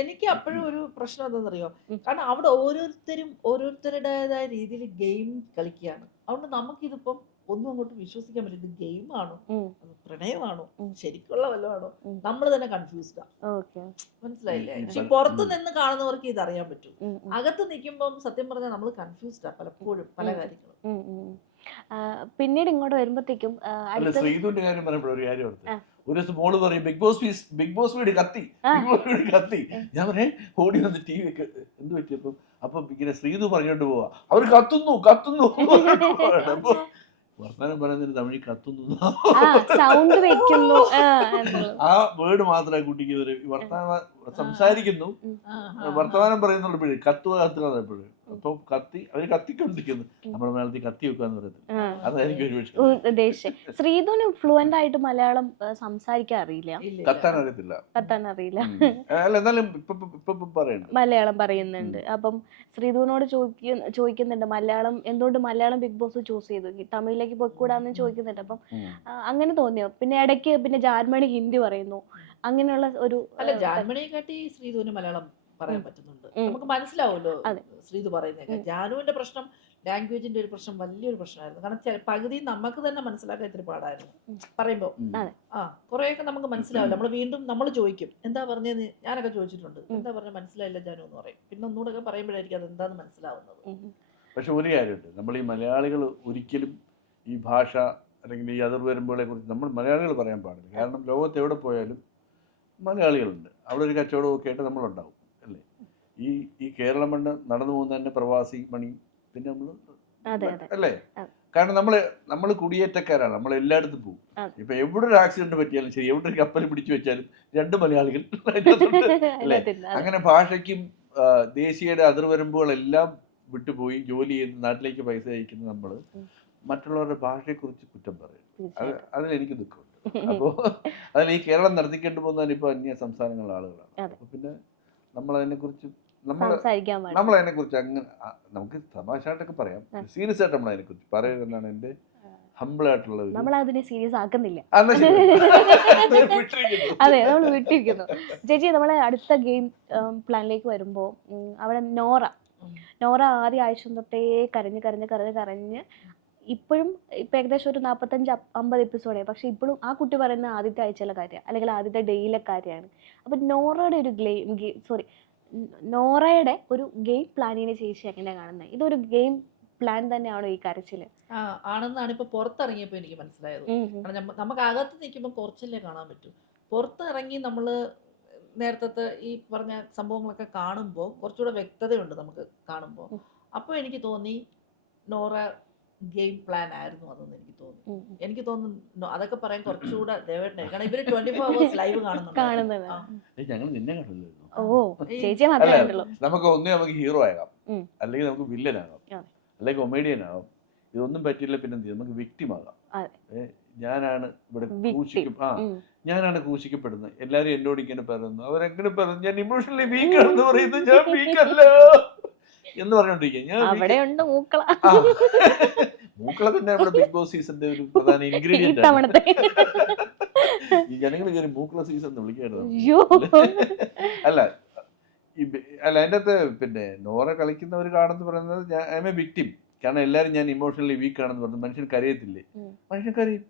എനിക്ക് അപ്പോഴും ഒരു പ്രശ്നം എന്താണെന്നറിയോ, കാരണം അവിടെ ഓരോരുത്തരുടേതായ രീതിയിൽ ഗെയിം കളിക്കുകയാണ്. അതുകൊണ്ട് നമുക്കിതിപ്പം ഒന്നും അങ്ങോട്ട് വിശ്വസിക്കാൻ പറ്റില്ല. ഇത് ഗെയിമാണോ, പ്രണയമാണോ, ശരിക്കുള്ള വല്ലതാണോ, നമ്മൾ തന്നെ കൺഫ്യൂസ്ഡാ. മനസ്സിലായില്ലേ? പക്ഷെ പുറത്ത് നിന്ന് കാണുന്നവർക്ക് ഇത് അറിയാൻ പറ്റും. അകത്ത് നിൽക്കുമ്പോൾ സത്യം പറഞ്ഞാൽ നമ്മൾ കൺഫ്യൂസ്ഡാ പലപ്പോഴും പല കാര്യങ്ങളും. പിന്നീട് ഇങ്ങോട്ട് വരുമ്പോഴത്തേക്കും ശ്രീധുവിന്റെ കാര്യം പറയുമ്പോൾ ഒരു കാര്യം ഓർത്ത്, ഒരു ദിവസം മോള് പറയും ബിഗ് ബോസ് വീട് കത്തി. ഞാൻ പറയേ ഓടി വന്ന് ടി വി ഒക്കെ എന്ത് പറ്റിയപ്പോ അപ്പൊ ഇങ്ങനെ ശ്രീധു പറഞ്ഞോണ്ട് പോവാ, അവര് കത്തുന്നു അപ്പൊ വർത്തമാനം പറയുന്നതിന് തമിഴ് കത്തുന്നു സൗണ്ട് വെക്കുന്നു. ആ വേർഡ് മാത്രമേ കുട്ടിക്ക് വർത്തമാനം സംസാരിക്കുന്നു, വർത്തമാനം പറയുന്നുള്ളപ്പോഴേ കത്തുക എപ്പോഴും. അപ്പൊ അവര് കത്തിക്കൊണ്ടിരിക്കുന്നു, നമ്മുടെ മലയാളത്തിൽ കത്തി വെക്കാന്ന് പറയുന്നത്. അതായിരിക്കും ഒരു വിഷയം. ശ്രീധുവിന് ഫ്ലുവന്റ് ആയിട്ട് മലയാളം സംസാരിക്കാൻ അറിയില്ല, കത്താൻ അറിയില്ല. അല്ല, എന്നാലും ഇപ്പൊ മലയാളം പറയുന്നുണ്ട്. അപ്പം ശ്രീധുവിനോട് ചോദിക്കുന്നുണ്ട് മലയാളം എന്തുകൊണ്ട് മലയാളം ബിഗ് ബോസ് ചൂസ് ചെയ്തു, തമിഴിലേക്ക് പോയിക്കൂടാന്ന് ചോദിക്കുന്നുണ്ട്. അപ്പം അങ്ങനെ തോന്നിയോ? പിന്നെ ഇടയ്ക്ക് പിന്നെ ജാൻമണി ഹിന്ദി പറയുന്നു, അങ്ങനെയുള്ള ഒരു. അല്ല, ജാൻമണിയെ കാട്ടി ശ്രീധുവിന് മലയാളം പറയാൻ പറ്റുന്നുണ്ട്, നമുക്ക് മനസ്സിലാവുമല്ലോ ശ്രീധു പറയുന്നതൊക്കെ. ജാനുവിന്റെ പ്രശ്നം ലാംഗ്വേജിന്റെ ഒരു പ്രശ്നം വലിയൊരു പ്രശ്നമായിരുന്നു. കാരണം പകുതി നമുക്ക് തന്നെ മനസ്സിലാക്കാൻ ഇത്തിരി പാടായിരുന്നു പറയുമ്പോ. കുറെയൊക്കെ നമുക്ക് മനസ്സിലാവില്ല. നമ്മൾ വീണ്ടും നമ്മൾ ചോദിക്കും എന്താ പറഞ്ഞതെന്ന്. ഞാനൊക്കെ ചോദിച്ചിട്ടുണ്ട്, എന്താ പറഞ്ഞ മനസ്സിലായില്ല ജാനു എന്ന് പറയും. പിന്നെ ഒന്നുകൂടെ പറയുമ്പോഴായിരിക്കും അത് എന്താന്ന് മനസ്സിലാവുന്നത്. പക്ഷെ ഒരു കാര്യമുണ്ട്, നമ്മൾ ഈ മലയാളികൾ ഒരിക്കലും ഈ ഭാഷ അല്ലെങ്കിൽ ഈ അതിർവരമ്പുകളെ കുറിച്ച് നമ്മൾ മലയാളികൾ പറയാൻ പാടില്ല. കാരണം ലോകത്ത് എവിടെ പോയാലും മലയാളികളുണ്ട്, അവിടെ ഒരു കച്ചവടമൊക്കെ ആയിട്ട് നമ്മളുണ്ടാവും അല്ലേ. ഈ കേരളം മണ്ണ് നടന്നു പോകുന്ന തന്നെ പ്രവാസി മണി, പിന്നെ നമ്മൾ അല്ലേ. കാരണം നമ്മൾ കുടിയേറ്റക്കാരാണ്, നമ്മൾ എല്ലായിടത്തും പോകും. ഇപ്പൊ എവിടെ ഒരു ആക്സിഡന്റ് പറ്റിയാലും ശരി, എവിടെ ഒരു കപ്പൽ പിടിച്ചു വെച്ചാലും 2 മലയാളികൾ അല്ലേ. അങ്ങനെ ഭാഷയ്ക്കും ദേശീയയുടെ അതിർവരമ്പുകളെല്ലാം വിട്ടുപോയി ജോലി ചെയ്ത് നാട്ടിലേക്ക് പൈസ അയക്കുന്ന നമ്മൾ മറ്റുള്ളവരുടെ ഭാഷയെക്കുറിച്ച് കുറ്റം പറയും. അതിലെനിക്ക് ദുഃഖമുണ്ട്. അപ്പോൾ അതിൽ ഈ കേരളം നടത്തിക്കൊണ്ട് പോകുന്നതിന് ഇപ്പോൾ അന്യ സംസ്ഥാനങ്ങളിലെ ആളുകളാണ്. അപ്പൊ പിന്നെ നമ്മളതിനെക്കുറിച്ച് നമ്മളതിനെക്കുറിച്ച് അങ്ങനെ നമുക്ക് തമാശയായിട്ടൊക്കെ പറയാം, സീരിയസ് ആയിട്ട് നമ്മളതിനെക്കുറിച്ച് പറയുന്നതാണ് എൻ്റെ ഹംബിൾ ആയിട്ടുള്ളത്. നമ്മളതിനെ സീരിയസ് ആക്കുന്നില്ല, അതെ, നമ്മൾ വിട്ടിരിക്കുന്നു. ചേച്ചി, നമ്മളെ അടുത്ത ഗെയിം പ്ലാനിലേക്ക് വരുമ്പോൾ അവിടെ നോറ ആദ്യ ആഴ്ച തൊട്ടേ കരഞ്ഞ് ഇപ്പോഴും ഇപ്പം ഏകദേശം ഒരു 45-50 എപ്പിസോഡായി. പക്ഷെ ഇപ്പോഴും ആ കുട്ടി പറയുന്ന ആദ്യത്തെ ആഴ്ചയിലെ കാര്യം അല്ലെങ്കിൽ ആദ്യത്തെ ഡേയിലെ കാര്യമാണ്. അപ്പം നോറയുടെ ഒരു ഗെയിം പ്ലാനിനെ ചേച്ചി എങ്ങനെയാണ് കാണുന്നത്? ഇതൊരു ഗെയിം പ്ലാൻ തന്നെയാണോ ഈ കരച്ചില്? ആണെന്നാണ് ഇപ്പൊ പുറത്തിറങ്ങിയപ്പോൾ എനിക്ക് മനസ്സിലായത്. കാരണം നമുക്ക് അകത്ത് നിൽക്കുമ്പോൾ കുറച്ചല്ലേ കാണാൻ പറ്റൂ. പുറത്തിറങ്ങി നമ്മൾ നേരത്തെ ഈ പറഞ്ഞ സംഭവങ്ങളൊക്കെ കാണുമ്പോൾ കുറച്ചുകൂടെ വ്യക്തതയുണ്ട് നമുക്ക് കാണുമ്പോൾ. അപ്പോൾ എനിക്ക് തോന്നി നോറ ഗെയിം പ്ലാൻ ആയിരുന്നു അതെന്ന് എനിക്ക് തോന്നുന്നു. എനിക്ക് തോന്നുന്നു അതൊക്കെ പറയാൻ കുറച്ചുകൂടെ ദേവേട്ടനായി, കാരണം ഇവര് 24 hours ലൈവ് കാണുന്നുണ്ട്. ഞങ്ങൾ നിന്നെ കണ്ടില്ലായിരുന്നു. ചേച്ചി അല്ല, മാത്രമേ ഉള്ളൂ. നമുക്ക് ഹീറോ ആകാം, ഉം. അല്ലെങ്കിൽ നമുക്ക് വില്ലൻ ആകാം, അതെ. അല്ലെങ്കിൽ കൊമേഡിയൻ ആകാം. ഇതൊന്നും പറ്റില്ല, പിന്നെ എന്ത് ചെയ്യും? നമുക്ക് വിക്ടിം ആകാം. ഞാനാണ് ഇവിടെ ഞാനാണ് ക്രൂശിക്കപ്പെടുന്നത്. എല്ലാരും എന്നോട് ഇങ്ങനെ പറയുന്നു, അവരെങ്ങനെ പറഞ്ഞു ഞാൻ ഇമോഷണലി വീക്ക് ആണെന്ന് പറയുന്നു. ഞാൻ വീക്കല്ല എന്ന് പറഞ്ഞോണ്ടിരിക്കുക. ഞാൻ മൂക്കള തന്നെ നമ്മുടെ ബിഗ് ബോസ് സീസണിന്റെ ഒരു പ്രധാന ഇൻഗ്രീഡിയന്റ് ആണ്. ഈ ജനങ്ങൾ കയറി മൂക്കള സീസൺ എന്ന് വിളിക്കായിരുന്നു. അല്ല അതിൻ്റെ അകത്ത് പിന്നെ നോറ കളിക്കുന്നവർ കാണുന്നു പറയുന്നത് ഐ എം എ വിക്ടിം. കാരണം എല്ലാവരും ഞാൻ ഇമോഷണലി വീക്ക് ആണെന്ന് പറഞ്ഞു. മനുഷ്യൻ കരയത്തില്ലേ? മനുഷ്യൻ കരയും,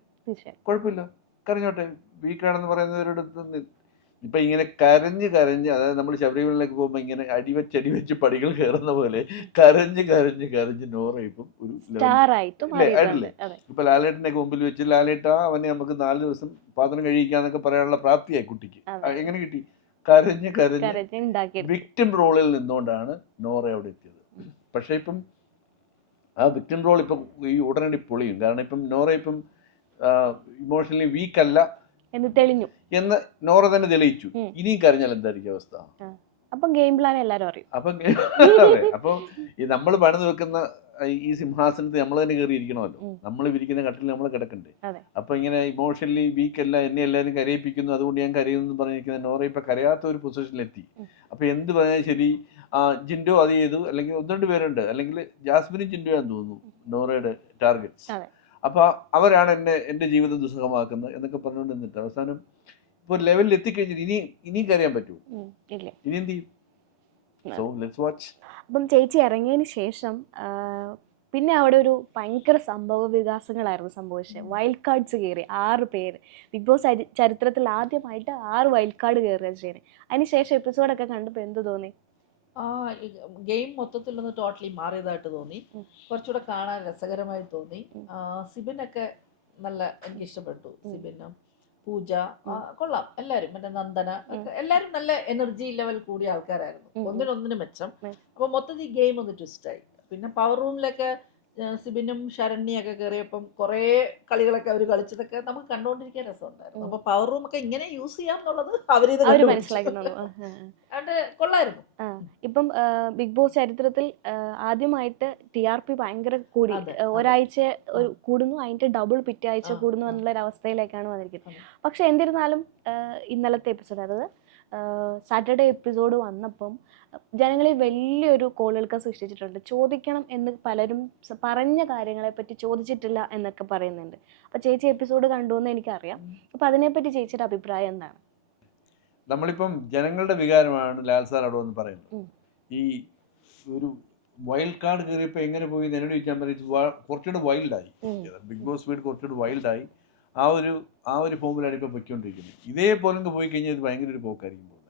കുഴപ്പമില്ല, കരഞ്ഞോട്ടെ. വീക്കാണെന്ന് പറയുന്നവരോട് ഇപ്പൊ ഇങ്ങനെ കരഞ്ഞ് അതായത് നമ്മൾ ശബരിമലയിലേക്ക് പോകുമ്പോൾ ഇങ്ങനെ അടിവെച്ച് പടികൾ കയറുന്ന പോലെ കരഞ്ഞ് നോറ ഇപ്പം ഒരു ആയിട്ടില്ലേ? ഇപ്പൊ ലാലേട്ടനൊക്കെ മുമ്പിൽ വെച്ച് ലാലേട്ട അവനെ നമുക്ക് 4 ദിവസം പാത്രം കഴിക്കാന്നൊക്കെ പറയാനുള്ള പ്രാപ്തിയായി കുട്ടിക്ക്. എങ്ങനെ കിട്ടി? കരഞ്ഞ് വിക്ടിം റോളിൽ നിന്നുകൊണ്ടാണ് നോറ അവിടെ എത്തിയത്. പക്ഷെ ഇപ്പം ആ വിക്ടിം റോൾ ഇപ്പം ഈ ഉടനടി പൊളിയും. കാരണം ഇപ്പം നോറ ഇപ്പം ഇമോഷണലി വീക്ക് അല്ല എന്ന് നോറ തന്നെ തെളിയിച്ചു. ഇനിയും കരഞ്ഞാൽ എന്തായിരിക്കും അവസ്ഥ? അപ്പം ഗെയിം പ്ലാൻ എല്ലാവരും അറിയും. അപ്പം ഈ നമ്മൾ പണിത് വെക്കുന്ന ഈ സിംഹാസനത്തിൽ നമ്മൾ തന്നെ കയറി ഇരിക്കണമല്ലോ. നമ്മൾ ഇരിക്കുന്ന കട്ടിൽ നമ്മൾ കിടക്കണ്ടേ? അപ്പൊ ഇങ്ങനെ ഇമോഷണലി വീക്ക് അല്ല, എന്നെ എല്ലാവരും കരയിപ്പിക്കുന്നു, അതുകൊണ്ട് ഞാൻ കരയുന്നു പറഞ്ഞിരിക്കുന്ന നോറ ഇപ്പൊ കരയാത്ത ഒരു പൊസിഷനിലെത്തി. അപ്പൊ എന്ത് പറഞ്ഞാൽ ശരി, ജിൻഡോ അത് ചെയ്തു, അല്ലെങ്കിൽ 1-2 പേരുണ്ട്, അല്ലെങ്കിൽ ജാസ്മിനും ജിൻഡോയാന്ന് തോന്നുന്നു നോറയുടെ ടാർഗറ്റ്സ്. അപ്പൊ അവരാണ് എന്റെ ജീവിതം ദുസ്സഹമാക്കുന്നത് എന്നൊക്കെ പറഞ്ഞുകൊണ്ട് നിന്നിട്ട് അവസാനം ഇപ്പൊ ലെവലിൽ എത്തിക്കഴിഞ്ഞിട്ട് ഇനിയും കരയാൻ പറ്റുമോ? ഇനി എന്ത് ചെയ്യും? So let's watch. അപ്പം ചേച്ചി ഇറങ്ങിയതിന് ശേഷം പിന്നെ അവിടെ ഒരു ഭയങ്കര സംഭവ വികാസങ്ങളായിരുന്നു സംഭവിച്ചത്. വൈൽഡ് കാർഡ്സ് കയറി 6 പേര്. ബിഗ് ബോസ് ചരിത്രത്തിൽ ആദ്യമായിട്ട് 6 വൈൽഡ് കാർഡ് കയറുക ചെയ്യുന്നത്. അതിനുശേഷം എപ്പിസോഡൊക്കെ കണ്ടപ്പോൾ എന്ത് തോന്നി? ഗെയിം മൊത്തത്തിലൊന്ന് ടോട്ടലി മാറിയതായിട്ട് തോന്നി. കുറച്ചുകൂടെ കാണാൻ രസകരമായി തോന്നി. സിബിനൊക്കെ നല്ല എനിക്ക് ഇഷ്ടപ്പെട്ടു. സിബിനും പൂജ കൊള്ളാം. എല്ലാവരും മറ്റേ നന്ദന ഒക്കെ എല്ലാവരും നല്ല എനർജി ലെവൽ കൂടിയ ആൾക്കാരായിരുന്നു. ഒന്നിനൊന്നിന് മെച്ചം. അപ്പോൾ മൊത്തത്തിൽ ഗെയിം ഒന്ന് ട്വിസ്റ്റായി. പിന്നെ പവർ റൂമിലൊക്കെ സിബിനും ശരണ്യൊക്കെ കയറിയപ്പം കുറേ കളികളൊക്കെ അവർ കളിച്ചതൊക്കെ നമുക്ക് കണ്ടുകൊണ്ടിരിക്കാൻ രസമുണ്ടായിരുന്നു. അപ്പോൾ പവർ റൂം ഒക്കെ ഇങ്ങനെ യൂസ് ചെയ്യാം എന്നുള്ളത് അവരിത് മനസ്സിലാക്കുന്നുള്ളൂ. അതുകൊണ്ട് കൊള്ളായിരുന്നു. ഇപ്പം ബിഗ് ബോസ് ചരിത്രത്തിൽ ആദ്യമായിട്ട് TRP ഭയങ്കര കൂടി, ഒരാഴ്ച കൂടുന്നു, അതിന്റെ ഡബിൾ പിറ്റേ ആഴ്ച കൂടുന്നു എന്നുള്ള ഒരു അവസ്ഥയിലേക്കാണ് വന്നിരിക്കുന്നത്. പക്ഷെ എന്നിരുന്നാലും ഇന്നലത്തെ എപ്പിസോഡ്, അതായത് സാറ്റർഡേ എപ്പിസോഡ് വന്നപ്പം ജനങ്ങളിൽ വലിയൊരു കോളുകൾക്ക് സൃഷ്ടിച്ചിട്ടുണ്ട്. ചോദിക്കണം എന്ന് പലരും പറഞ്ഞ കാര്യങ്ങളെ പറ്റി ചോദിച്ചിട്ടില്ല എന്നൊക്കെ പറയുന്നുണ്ട്. അപ്പൊ ചേച്ചി എപ്പിസോഡ് കണ്ടു എന്ന് എനിക്കറിയാം. അപ്പൊ അതിനെപ്പറ്റി ചേച്ചിയുടെ അഭിപ്രായം എന്താണ്? നമ്മളിപ്പം ജനങ്ങളുടെ വികാരമാണ് ലാൽ സാർ അവിടെ വന്ന് പറയുന്നത്. ഈ ഒരു വൈൽഡ് കാർഡ് കയറിയപ്പോൾ എങ്ങനെ പോയി എന്നോട് ചോദിക്കാൻ പറയും. കുറച്ചുകൂടെ വൈൽഡായി ബിഗ് ബോസ് വീട്, കുറച്ചുകൂടെ വൈൽഡായി. ആ ഒരു ഫോമിലാണ് ഇപ്പോൾ പൊയ്ക്കൊണ്ടിരിക്കുന്നത്. ഇതേപോലെ പോയി കഴിഞ്ഞാൽ ഇത് ഭയങ്കര ഒരു പോക്കായിരിക്കും പോകുന്നത്.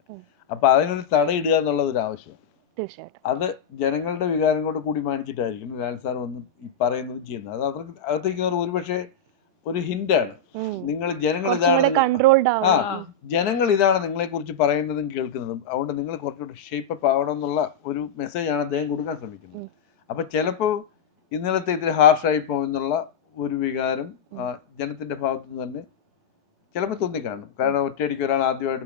അപ്പൊ അതിനൊരു തടയിടുക എന്നുള്ളത് ഒരു ആവശ്യമാണ്. തീർച്ചയായിട്ടും അത് ജനങ്ങളുടെ വികാരം കൊണ്ട് കൂടി മാനിച്ചിട്ടായിരിക്കും ലാൽ സാർ വന്ന് ഈ പറയുന്നത് ചെയ്യുന്നത്. അത് അകത്തേക്കുന്നവർ ഒരുപക്ഷെ ഒരു ഹിന്റാണ്. നിങ്ങൾ ജനങ്ങൾ ഇതാണ് നിങ്ങളെ കുറിച്ച് പറയുന്നതും കേൾക്കുന്നതും. അതുകൊണ്ട് നിങ്ങൾ കുറച്ചുകൂടി ഷേപ്പ് ആവണം എന്നുള്ള ഒരു മെസ്സേജാണ് അദ്ദേഹം കൊടുക്കാൻ ശ്രമിക്കുന്നത്. അപ്പൊ ചിലപ്പോൾ ഇന്നലത്തെ ഇത്തിരി ഹാർഷായി പോകുന്നുള്ള ഒരു വികാരം ജനത്തിന്റെ ഭാഗത്തു നിന്ന് തന്നെ ചിലപ്പോൾ തോന്നിക്കാണും. കാരണം ഒറ്റയടിക്ക് ഒരാൾ ആദ്യമായിട്ട്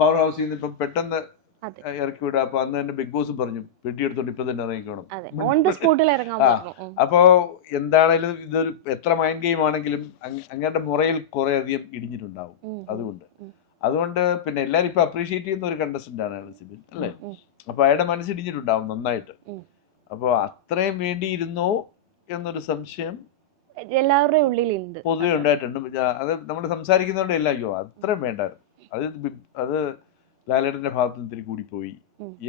പവർ ഹൗസിൽ നിന്ന് ഇപ്പം പെട്ടെന്ന് ഇറക്കി വിടുക. അപ്പൊ അന്ന് തന്നെ ബിഗ് ബോസും പറഞ്ഞു പെട്ടിയെടുത്തോണ്ട് ഇപ്പൊ തന്നെ ഇറങ്ങിക്കോണം. അപ്പോ എന്താണേലും ഇതൊരു എത്ര മൈൻഡ് ഗെയിം ആണെങ്കിലും അങ്ങയുടെ മുറയിൽ കുറെ അധികം ഇടിഞ്ഞിട്ടുണ്ടാവും. അതുകൊണ്ട് പിന്നെ എല്ലാരും ഇപ്പൊ അപ്രീഷിയേറ്റ് ചെയ്യുന്ന ഒരു കണ്ടസ്റ്റന്റ് ആണ് അയാൾ, സിബിൻ അല്ലേ? അപ്പൊ അയാളുടെ മനസ്സിടിഞ്ഞിട്ടുണ്ടാവും നന്നായിട്ട്. അപ്പൊ അത്രയും വേണ്ടിയിരുന്നോ എന്നൊരു സംശയം എല്ലാവരുടെയും ഉള്ളിലുണ്ട്, പൊതുവെ ഉണ്ടായിട്ടുണ്ട്. അത് നമ്മൾ സംസാരിക്കുന്നതുകൊണ്ട് എല്ലാം അയ്യോ അത്രയും വേണ്ടായിരുന്നു, അത് ലാലേട്ടന്റെ ഭാഗത്ത് നിന്ന് ഇത്തിരി കൂടിപ്പോയി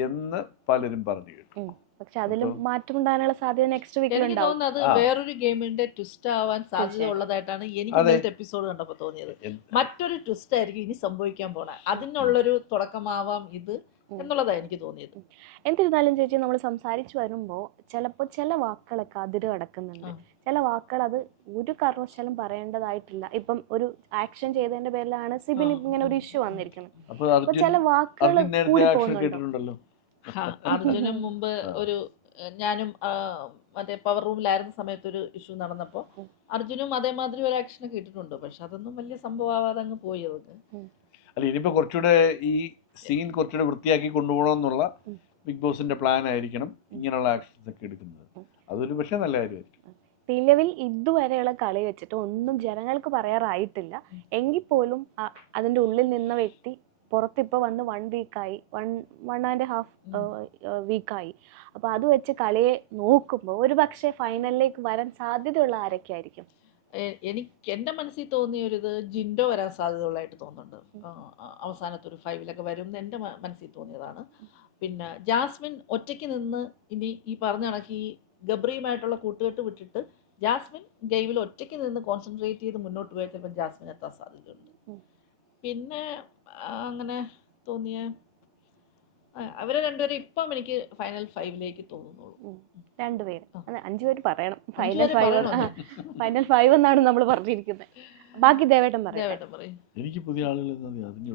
എന്ന് പലരും പറഞ്ഞു കേട്ടു. പക്ഷെ അതിലും മാറ്റം ഉണ്ടാകാനുള്ള സാധ്യത നെക്സ്റ്റ് വീക്കിൽ ഉണ്ടാവും. അത് വേറൊരു ഗെയിമിന്റെ ട്വിസ്റ്റ് ആവാൻ സാധ്യത ഉള്ളതായിട്ടാണ് എനിക്ക് ഇന്നത്തെ എപ്പിസോഡ് കണ്ടപ്പോൾ തോന്നിയത്. മറ്റൊരു ട്വിസ്റ്റ് ആയിരിക്കും ഇനി സംഭവിക്കാൻ പോണേ, അതിനുള്ളൊരു തുടക്കമാവാം ഇത് എന്നുള്ളതാണ് എനിക്ക് തോന്നിയത്. എന്നിരുന്നാലും ചേച്ചി, നമ്മൾ സംസാരിച്ചു വരുമ്പോൾ ചിലപ്പോൾ ചില വാക്കുകളൊക്കെ അതിര് കടക്കുന്നുണ്ട്. ചില വാക്കുകൾ അത് ഒരു കാരണവശാലും പറയേണ്ടതായിട്ടില്ല. ഇപ്പം ഒരു ആക്ഷൻ ചെയ്തതിന്റെ പേരിലാണ് സിബിന് ഇങ്ങനെ ഒരു ഇഷ്യൂ വന്നിരിക്കുന്നത്. അപ്പൊ ചില വാക്കുകൾ കൂടി പോകുന്നുണ്ടല്ലോ. അർജുനും മുമ്പ് ഒരു ഞാനും മറ്റേ പവർ റൂമിലായിരുന്ന സമയത്ത് ഒരു ഇഷ്യൂ നടന്നപ്പോൾ അർജുനും അതേമാതിരി ഒരു ആക്ഷനൊക്കെ ഇട്ടിട്ടുണ്ട്. പക്ഷെ അതൊന്നും വലിയ സംഭവമാവാതെ അങ്ങ് പോയി അതൊക്കെ. അല്ല ഇനിയിപ്പോൾ കുറച്ചുകൂടെ ഈ സീൻ കുറച്ചുകൂടെ വൃത്തിയാക്കി കൊണ്ടുപോകണം എന്നുള്ള ബിഗ് ബോസിന്റെ പ്ലാൻ ആയിരിക്കണം ഇങ്ങനെയുള്ള ആക്ഷൻസ് ഒക്കെ എടുക്കുന്നത്. അതൊരു പക്ഷേ നല്ല കാര്യമായിരിക്കും. നിലവിൽ ഇതുവരെയുള്ള കളി വെച്ചിട്ട് ഒന്നും ജനങ്ങൾക്ക് പറയാറായിട്ടില്ല. എങ്കിൽ പോലും അതിൻ്റെ ഉള്ളിൽ നിന്ന വ്യക്തി പുറത്തിപ്പോൾ വന്ന് 1 വീക്കായി, 1.5 വീക്കായി. അപ്പോൾ അത് വെച്ച് കളിയെ നോക്കുമ്പോൾ ഒരു പക്ഷേ ഫൈനലിലേക്ക് വരാൻ സാധ്യതയുള്ള ആരൊക്കെ ആയിരിക്കും? എൻ്റെ മനസ്സിൽ തോന്നിയ ഒരു ഇത് ജിൻഡോ വരാൻ സാധ്യതയുള്ളതായിട്ട് തോന്നുന്നുണ്ട്. അവസാനത്തെ ഒരു 5-ലൊക്കെ വരും എന്ന് എൻ്റെ മനസ്സിൽ തോന്നിയതാണ്. പിന്നെ ജാസ്മിൻ ഒറ്റയ്ക്ക് നിന്ന് ഇനി ഈ പറഞ്ഞ കണക്ക് ഈ ഗബ്രിയുമായിട്ടുള്ള കൂട്ടുകെട്ട് വിട്ടിട്ട് ജാസ്മിൻ ഗെയിമിൽ ഒറ്റയ്ക്ക് നിന്ന് കോൺസെൻട്രേറ്റ് ചെയ്ത് മുന്നോട്ട് പോയാൽ ചിലപ്പോൾ ജാസ്മിൻ എത്താൻ സാധ്യതയുണ്ട്. പിന്നെ അങ്ങനെ തോന്നിയ അവരെ രണ്ടുപേരും ഇപ്പം എനിക്ക് ഫൈനൽ 5-ലേക്ക് തോന്നുന്നുള്ളൂ. രണ്ടുപേര്, 5 പേര് പറയണം. ഫൈനൽ 5 എന്നാണ് നമ്മൾ പറഞ്ഞിരിക്കുന്നത്. ബാക്കി ദേവേട്ടൻ പറയും. എനിക്ക് പുതിയ ആളുകൾ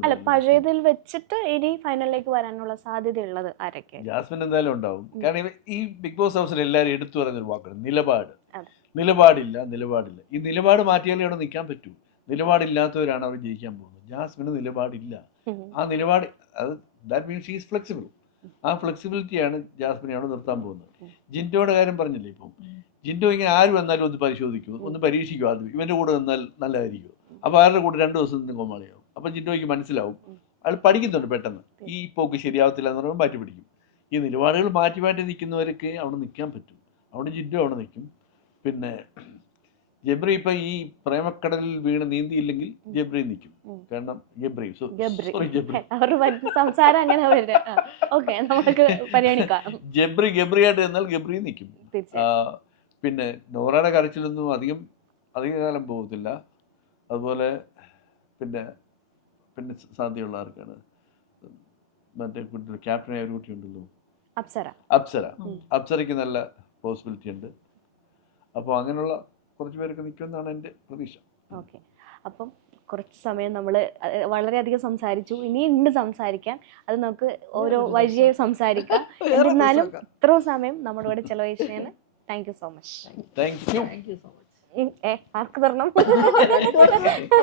അല്ല, പഴയതിൽ വെച്ചിട്ട് ഇനി ഫൈനലിലേക്ക് വരാനുള്ള സാധ്യതയുള്ളത് ആരൊക്കെ? ജാസ്മിൻ എന്തായാലും ഉണ്ടാവും. കാരണം ഈ ബിഗ് ബോസ് ഹൗസിൽ എല്ലാവരും എടുത്തു പറയുന്നൊരു വാക്കാണ് നിലപാട്. നിലപാടില്ല. ഈ നിലപാട് മാറ്റിയാലേ അവിടെ നിൽക്കാൻ പറ്റൂ. നിലപാടില്ലാത്തവരാണ് അവർ ജയിക്കാൻ പോകുന്നത്. ജാസ്മിന് നിലപാടില്ല. ആ നിലപാട് അത് that means she is flexible. ആ ഫ്ലെക്സിബിലിറ്റിയാണ് ജാസ്മിനെ അവിടെ നിർത്താൻ പോകുന്നത്. ജിൻഡോയുടെ കാര്യം പറഞ്ഞില്ലേ, ഇപ്പം ജിൻഡോ ഇങ്ങനെ ആര് വന്നാലും ഒന്ന് പരിശോധിക്കും, ഒന്ന് പരീക്ഷിക്കും. ആദ്യം ഇവൻ്റെ കൂടെ വന്നാൽ നല്ലതായിരിക്കും. അപ്പോൾ ആരുടെ കൂടെ 2 ദിവസം നിന്ന് കോമാളിയാവും. അപ്പം ജിൻഡോയ്ക്ക് മനസ്സിലാവും, അയാൾ പഠിക്കുന്നുണ്ട് പെട്ടെന്ന്. ഈ പോക്ക് ശരിയാവത്തില്ല എന്ന് പറയുമ്പോൾ മാറ്റി പിടിക്കും. ഈ നിലപാടുകൾ മാറ്റി നിൽക്കുന്നവരൊക്കെ അവിടെ നിൽക്കാൻ പറ്റും. അവിടെ ജിൻഡോ അവിടെ നിൽക്കും. പിന്നെ ജബ്രി ഇപ്പം ഈ പ്രേമക്കടലിൽ വീണ് നീന്തിയില്ലെങ്കിൽ ജബ്രി നിൽക്കും. കാരണം ജബ്രി സംസാരം അങ്ങനെ ഗബ്രിയായിട്ട് എന്നാൽ ഗബ്രി നിൽക്കും. പിന്നെ നോറയുടെ കരച്ചിലൊന്നും അധികകാലം പോകത്തില്ല. അതുപോലെ പിന്നെ സാധ്യതയുള്ള ആർക്കാണ്, മറ്റേ കുട്ടി ക്യാപ്റ്റനായ ഒരു കുട്ടിയുണ്ടല്ലോ, അപ്സരയ്ക്ക് നല്ല പോസിബിലിറ്റി ഉണ്ട്. അപ്പോൾ അങ്ങനെയുള്ള കുറച്ച് പേരൊക്കെ നിൽക്കുമെന്നാണ് എൻ്റെ പ്രതീക്ഷ. ഓക്കെ, അപ്പം കുറച്ച് സമയം നമ്മൾ വളരെയധികം സംസാരിച്ചു. ഇനിയുണ്ട് സംസാരിക്കാൻ. അത് നമുക്ക് ഓരോ വഴിയെ സംസാരിക്കാം. എന്നിരുന്നാലും ഇത്രയും സമയം നമ്മുടെ കൂടെ ചെലവഴിച്ചതിന് thank you so much. Thank you so much. ആർക്ക് തരണം?